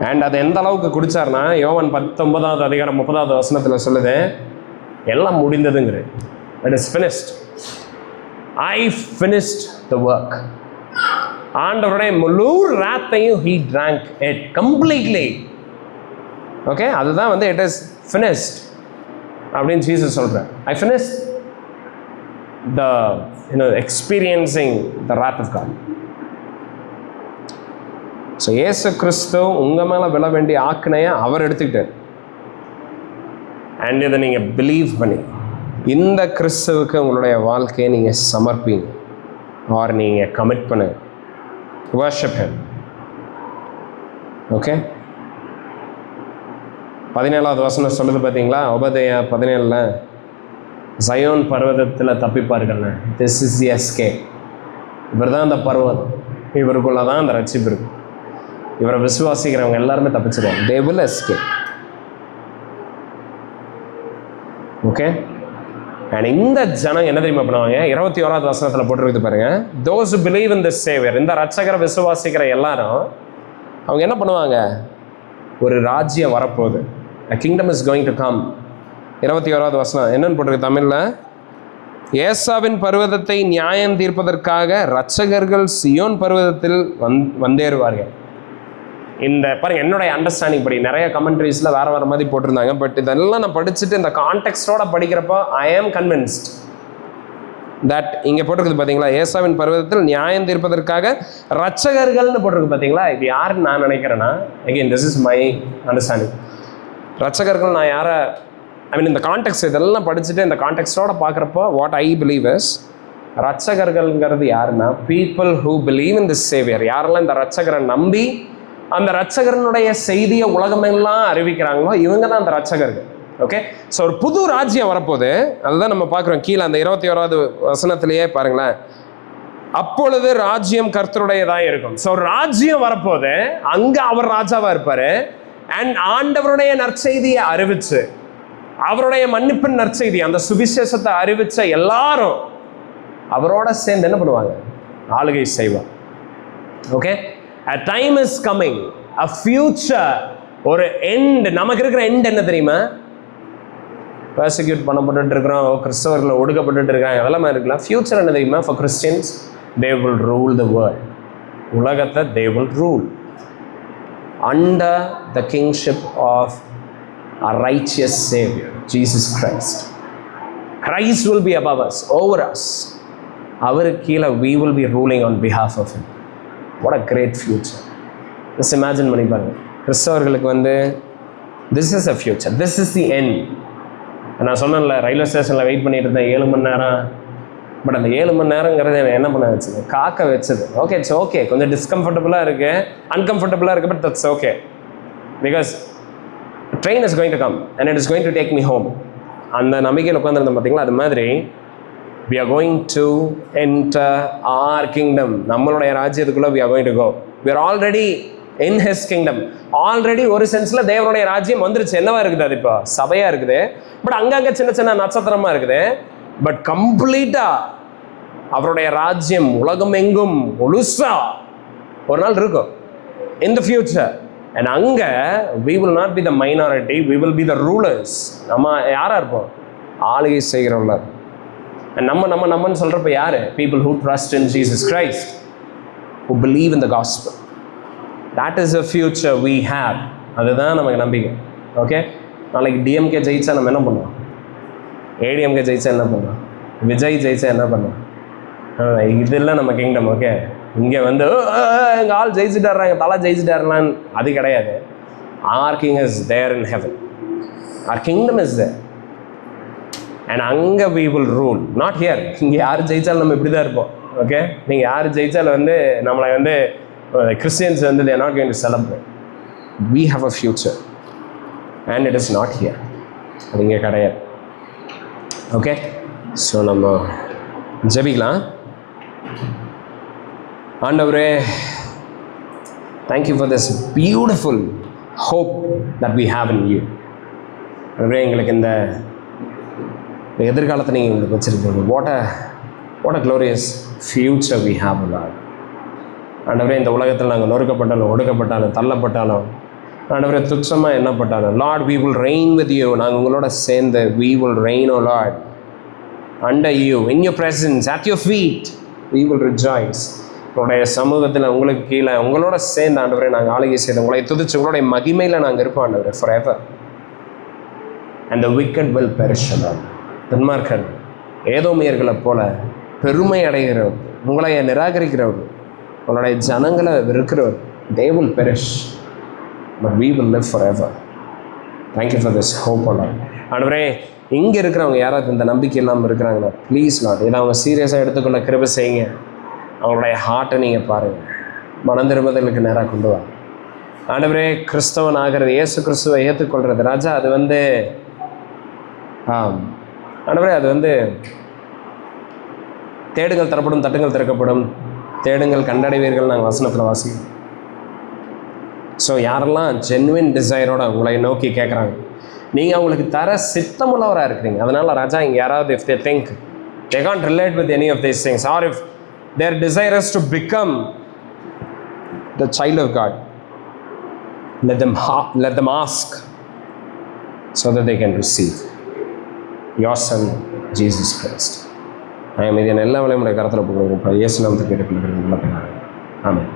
And அது எந்த அளவுக்கு குடிச்சார்னா, யோவான் 19வது அதிகாரம் 30வது வசனத்தில் சொல்லுது, எல்லாம் முடிந்ததுங்கிற. It is finished. I finished the work. ஆண்டவருடைய முழு ராத்தையும் He drank it completely. Okay, அதுதான் it is finished அப்படின்னு ஜீசஸ் சொல்றார். I finished the experiencing the wrath of God. So இயேசு கிறிஸ்து உங்கள் மேலே விழ வேண்டிய ஆக்கினையை அவர் எடுத்துக்கிட்டார். அண்ட் இதை நீங்கள் பிலீவ் பண்ணி இந்த கிறிஸ்துவுக்கு உங்களுடைய வாழ்க்கையை நீங்கள் சமர்ப்பீங்க, ஆர் நீங்கள் கமிட் பண்ணு, வர்ஷிப் ஹிம். ஓகே, 17வது வசனம் சொல்லுது பார்த்தீங்களா, உபதேயா 17ல், சயோன் பர்வதத்தில் தப்பிப்பார்கள். This is the escape. இவர் தான் அந்த பர்வதம், இவருக்குள்ள தான் அந்த ரட்சிப்பு இருக்கு. இவரை விசுவாசிக்கிறவங்க எல்லாருமே தப்பிச்சிருவாங்க. They will escape. Okay, and இந்த ஜனம் என்ன தெரியுமா பண்ணுவாங்க? 21வது வசனத்தில் போட்டுருக்குது பாருங்க, those who believe in this Savior, இந்த ரட்சகரை விசுவாசிக்கிற எல்லாரும் அவங்க என்ன பண்ணுவாங்க? ஒரு ராஜ்யம் வரப்போகுது. A kingdom is going to come. 21வது வசனம் என்னன்னு போட்டிருக்கு தமிழில், ஏசாவின் பர்வதத்தை நியாயம் தீர்ப்பதற்காக ரட்சகர்கள் சியோன் பர்வதத்தில் வந்தேறுவார்கள். இந்த பாருங்க, என்னுடைய அண்டர்ஸ்டாண்டிங் படி நிறைய கமெண்ட்ரிஸில் வேறு மாதிரி போட்டிருந்தாங்க. பட் இதெல்லாம் நான் படிச்சுட்டு இந்த கான்டெக்ஸ்டோட படிக்கிறப்போ ஐ ஆம் கன்வின்ஸ்ட் தட் இங்கே போட்டிருக்குது பார்த்தீங்களா, ஏசாவின் பர்வதத்தில் நியாயம் தீர்ப்பதற்காக ரட்சகர்கள்னு போட்டிருக்கு பார்த்தீங்களா. இது யாருன்னு நான் நினைக்கிறேன்னா, again this is my understanding. ரட்சகர்கள் நான் யாரை, இந்த கான்டெக்ட் இதெல்லாம் படிச்சுட்டு இந்த கான்டெக்ஸ்டோட பார்க்குறப்போ வாட் ஐ பிலீவ் இஸ், ரட்சகர்கள்ங்கிறது யாருன்னா, people who believe in this saviour. யாரெல்லாம் இந்த ரட்சகரை நம்பி அந்த ரட்சகரனுடைய செய்தியை உலகமெல்லாம் அறிவிக்கிறாங்களோ இவங்க தான் அந்த ரட்சகர்கள். ஓகே, ஸோ ஒரு புது ராஜ்யம் வரப்போகுது. அதுதான் நம்ம பார்க்குறோம் கீழே அந்த 21வது வசனத்திலேயே பாருங்களேன், அப்பொழுது ராஜ்யம் கர்த்தருடையதாக இருக்கும். ஸோ ராஜ்யம் வரப்போகுது, அங்கே அவர் ராஜாவாக இருப்பார். அண்ட் ஆண்டவருடைய நற்செய்தியை அறிவிச்சு, அவருடைய மன்னிப்பின் நற்செய்தி, அந்த சுவிசேஷத்தை அறிவிச்ச எல்லாரும் அவரோட சேர்ந்து என்ன பண்ணுவாங்க? ஆளுகை செய்வார். Okay, a time is coming, a future, ஒரு end. நமக்கு இருக்கிற எண்ட் என்ன தெரியுமா? பெர்சிக்யூட் பண்ணப்பட்டு இருக்கிறோம், கிறிஸ்தவர்கள் ஒடுக்கப்பட்டு இருக்காங்க, அதெல்லாம் இருக்கலாம். ஃபியூச்சர் என்ன தெரியுமா? For Christians, they will rule the world. உலகத்தை they will rule under the kingship of a righteous Savior, Jesus Christ. Christ will be above us, over us. அவருக்கு கீழே we will be ruling on behalf of Him. What a great future. Just imagine பண்ணி பாருங்க. கிறிஸ்தவர்களுக்கு this is a future, this is the end. நான் சொன்னேன்ல, railway ஸ்டேஷனில் wait பண்ணிட்டு இருந்தேன் 7 மணி நேரம். பட் அந்த 7 மணி நேரங்கிறது என்ன பண்ண வச்சுது? காக்க வச்சது. ஓகே, இட்ஸ் ஓகே, கொஞ்சம் டிஸ்கம்ஃபர்டபுளாக இருக்குது, அன்கம்ஃபர்டபுளாக இருக்குது, but that's okay, because train is going to come and it is going to take me home. அந்த நம்பிக்கையில் உட்காந்துருந்தோம் பார்த்தீங்களா, அது மாதிரி we are going to enter our kingdom. நம்மளுடைய ராஜ்யத்துக்குள்ள we are going to go. We are already in His kingdom. Already ஒரு சென்ஸ்ல தேவனுடைய ராஜ்யம் வந்துருச்சு. என்னவா இருக்குது? அது இப்போ சபையா இருக்குது. பட் அங்கங்க சின்ன சின்ன நட்சத்திரமா இருக்குது. பட் கம்ப்ளீட்டா அவருடைய ராஜ்யம் உலகம் எங்கும் முழுசா ஒரு நாள் இருக்கும் in the future. And அங்க we will not be the minority, we will be the rulers. நம்ம யாரா இருப்போம்? ஆளுகை செய்கிறவங்களா. நம்மன்னு சொல்றப்ப யாரு? People who trust in Jesus Christ, who believe in the gospel. That is a future we have. அதுதான் நமக்கு நம்பிக்கை. ஓகே, நாளைக்கு டிஎம்கே ஜெயிச்சா நம்ம என்ன பண்ணுவோம்? ஏடிஎம்கே ஜெயிச்சா என்ன பண்ணுவோம்? விஜய் ஜெயிச்சா என்ன பண்ணுவோம்? இதெல்லாம் நம்ம கிங்டம். ஓகே, இங்கே வந்து எங்கள் ஆள் ஜெயிச்சுட்டாருறாங்க, தலை ஜெயிச்சுட்டாருலான்னு அது கிடையாது. Our king is there in heaven, our kingdom is there and அங்கே we will rule, not here. இங்கே யார் ஜெயிச்சாலும் நம்ம இப்படி தான் இருப்போம். ஓகே, நீங்கள் யார் ஜெயிச்சாலும் வந்து நம்மளை வந்து கிறிஸ்டியன்ஸ் வந்து they are not going to celebrate. We have a future and it is not here. அது இங்கே கிடையாது. ஓகே, ஸோ நம்ம ஜெபிக்கலாம். ஆண்டவரே, thank you for this beautiful hope that we have in you. ஆண்டவரே, எங்களுக்கு இந்த எதிர்காலத்தை நீங்கள் எங்களுக்கு வச்சுருக்கீங்க. What a glorious future we have Lord. ஆண்டவரே, இந்த உலகத்தில் நாங்கள் நொறுக்கப்பட்டாலும், ஒடுக்கப்பட்டாலும், தள்ளப்பட்டாலும், ஆண்டவரே துச்சமாக என்னப்பட்டாலும், Lord we will reign with you. நாங்கள் உங்களோட சேர்ந்து we will reign, oh Lord, under you, in your presence, at your feet we will rejoice. உங்களுடைய சமூகத்தில் உங்களுக்கு கீழே உங்களோட சேர்ந்து ஆண்டவரே நாங்கள் ஆளுகை செய்து உங்களை துதிச்சு உங்களுடைய மகிமையில் நாங்கள் இருப்போம் ஆண்டவரே forever. And the wicked will perish. துன்மார்க்கன் ஏதோமியர்களை போல பெருமை அடைகிறவர், உங்களை நிராகரிக்கிறவர், உங்களுடைய ஜனங்களை வெறுக்கிறவர், they will perish but we will live forever. Thank you for this hope, Lord. ஆண்டவரே, இங்கே இருக்கிறவங்க யாராவது இந்த நம்பிக்கை இல்லாமல் இருக்கிறாங்களா, ப்ளீஸ் லார்ட், இதை அவங்க சீரியஸாக எடுத்துக்கொள்ள கிருபை செய்யுங்க. அவங்களுடைய ஹார்ட்டை நீங்கள் பாருங்கள், மனம் திரும்புதலுக்கு நேராக கொண்டு வாங்க. ஆண்டவரே, கிறிஸ்தவன் ஆகிறது, இயேசு கிறிஸ்துவை ஏற்றுக்கொள்கிறது ராஜா, அது வந்து ஆண்டவரே அது வந்து தேடுங்கள் தரப்படும், தட்டுங்கள் திறக்கப்படும், தேடுங்கள் கண்டடைவீர்கள் நாங்கள் வசனத்தில் வாசிக்கிறோம். ஸோ யாரெல்லாம் ஜென்வின் டிசைரோட உங்களை நோக்கி கேட்குறாங்க, நீங்கள் அவங்களுக்கு தர சித்தமுள்ளவராக இருக்கிறீங்க. அதனால் ராஜா, இங்கே யாராவது if they think they can't relate with any of these things, or if their desire is to become the child of God, let them ask so that they can receive your son Jesus Christ. I am இதை எல்லா வேலையும் கருத்தில் போகிறோம். இயேசு நாமத்துக்கு கேட்டுக்கொள்கிறேன். ஆமென்.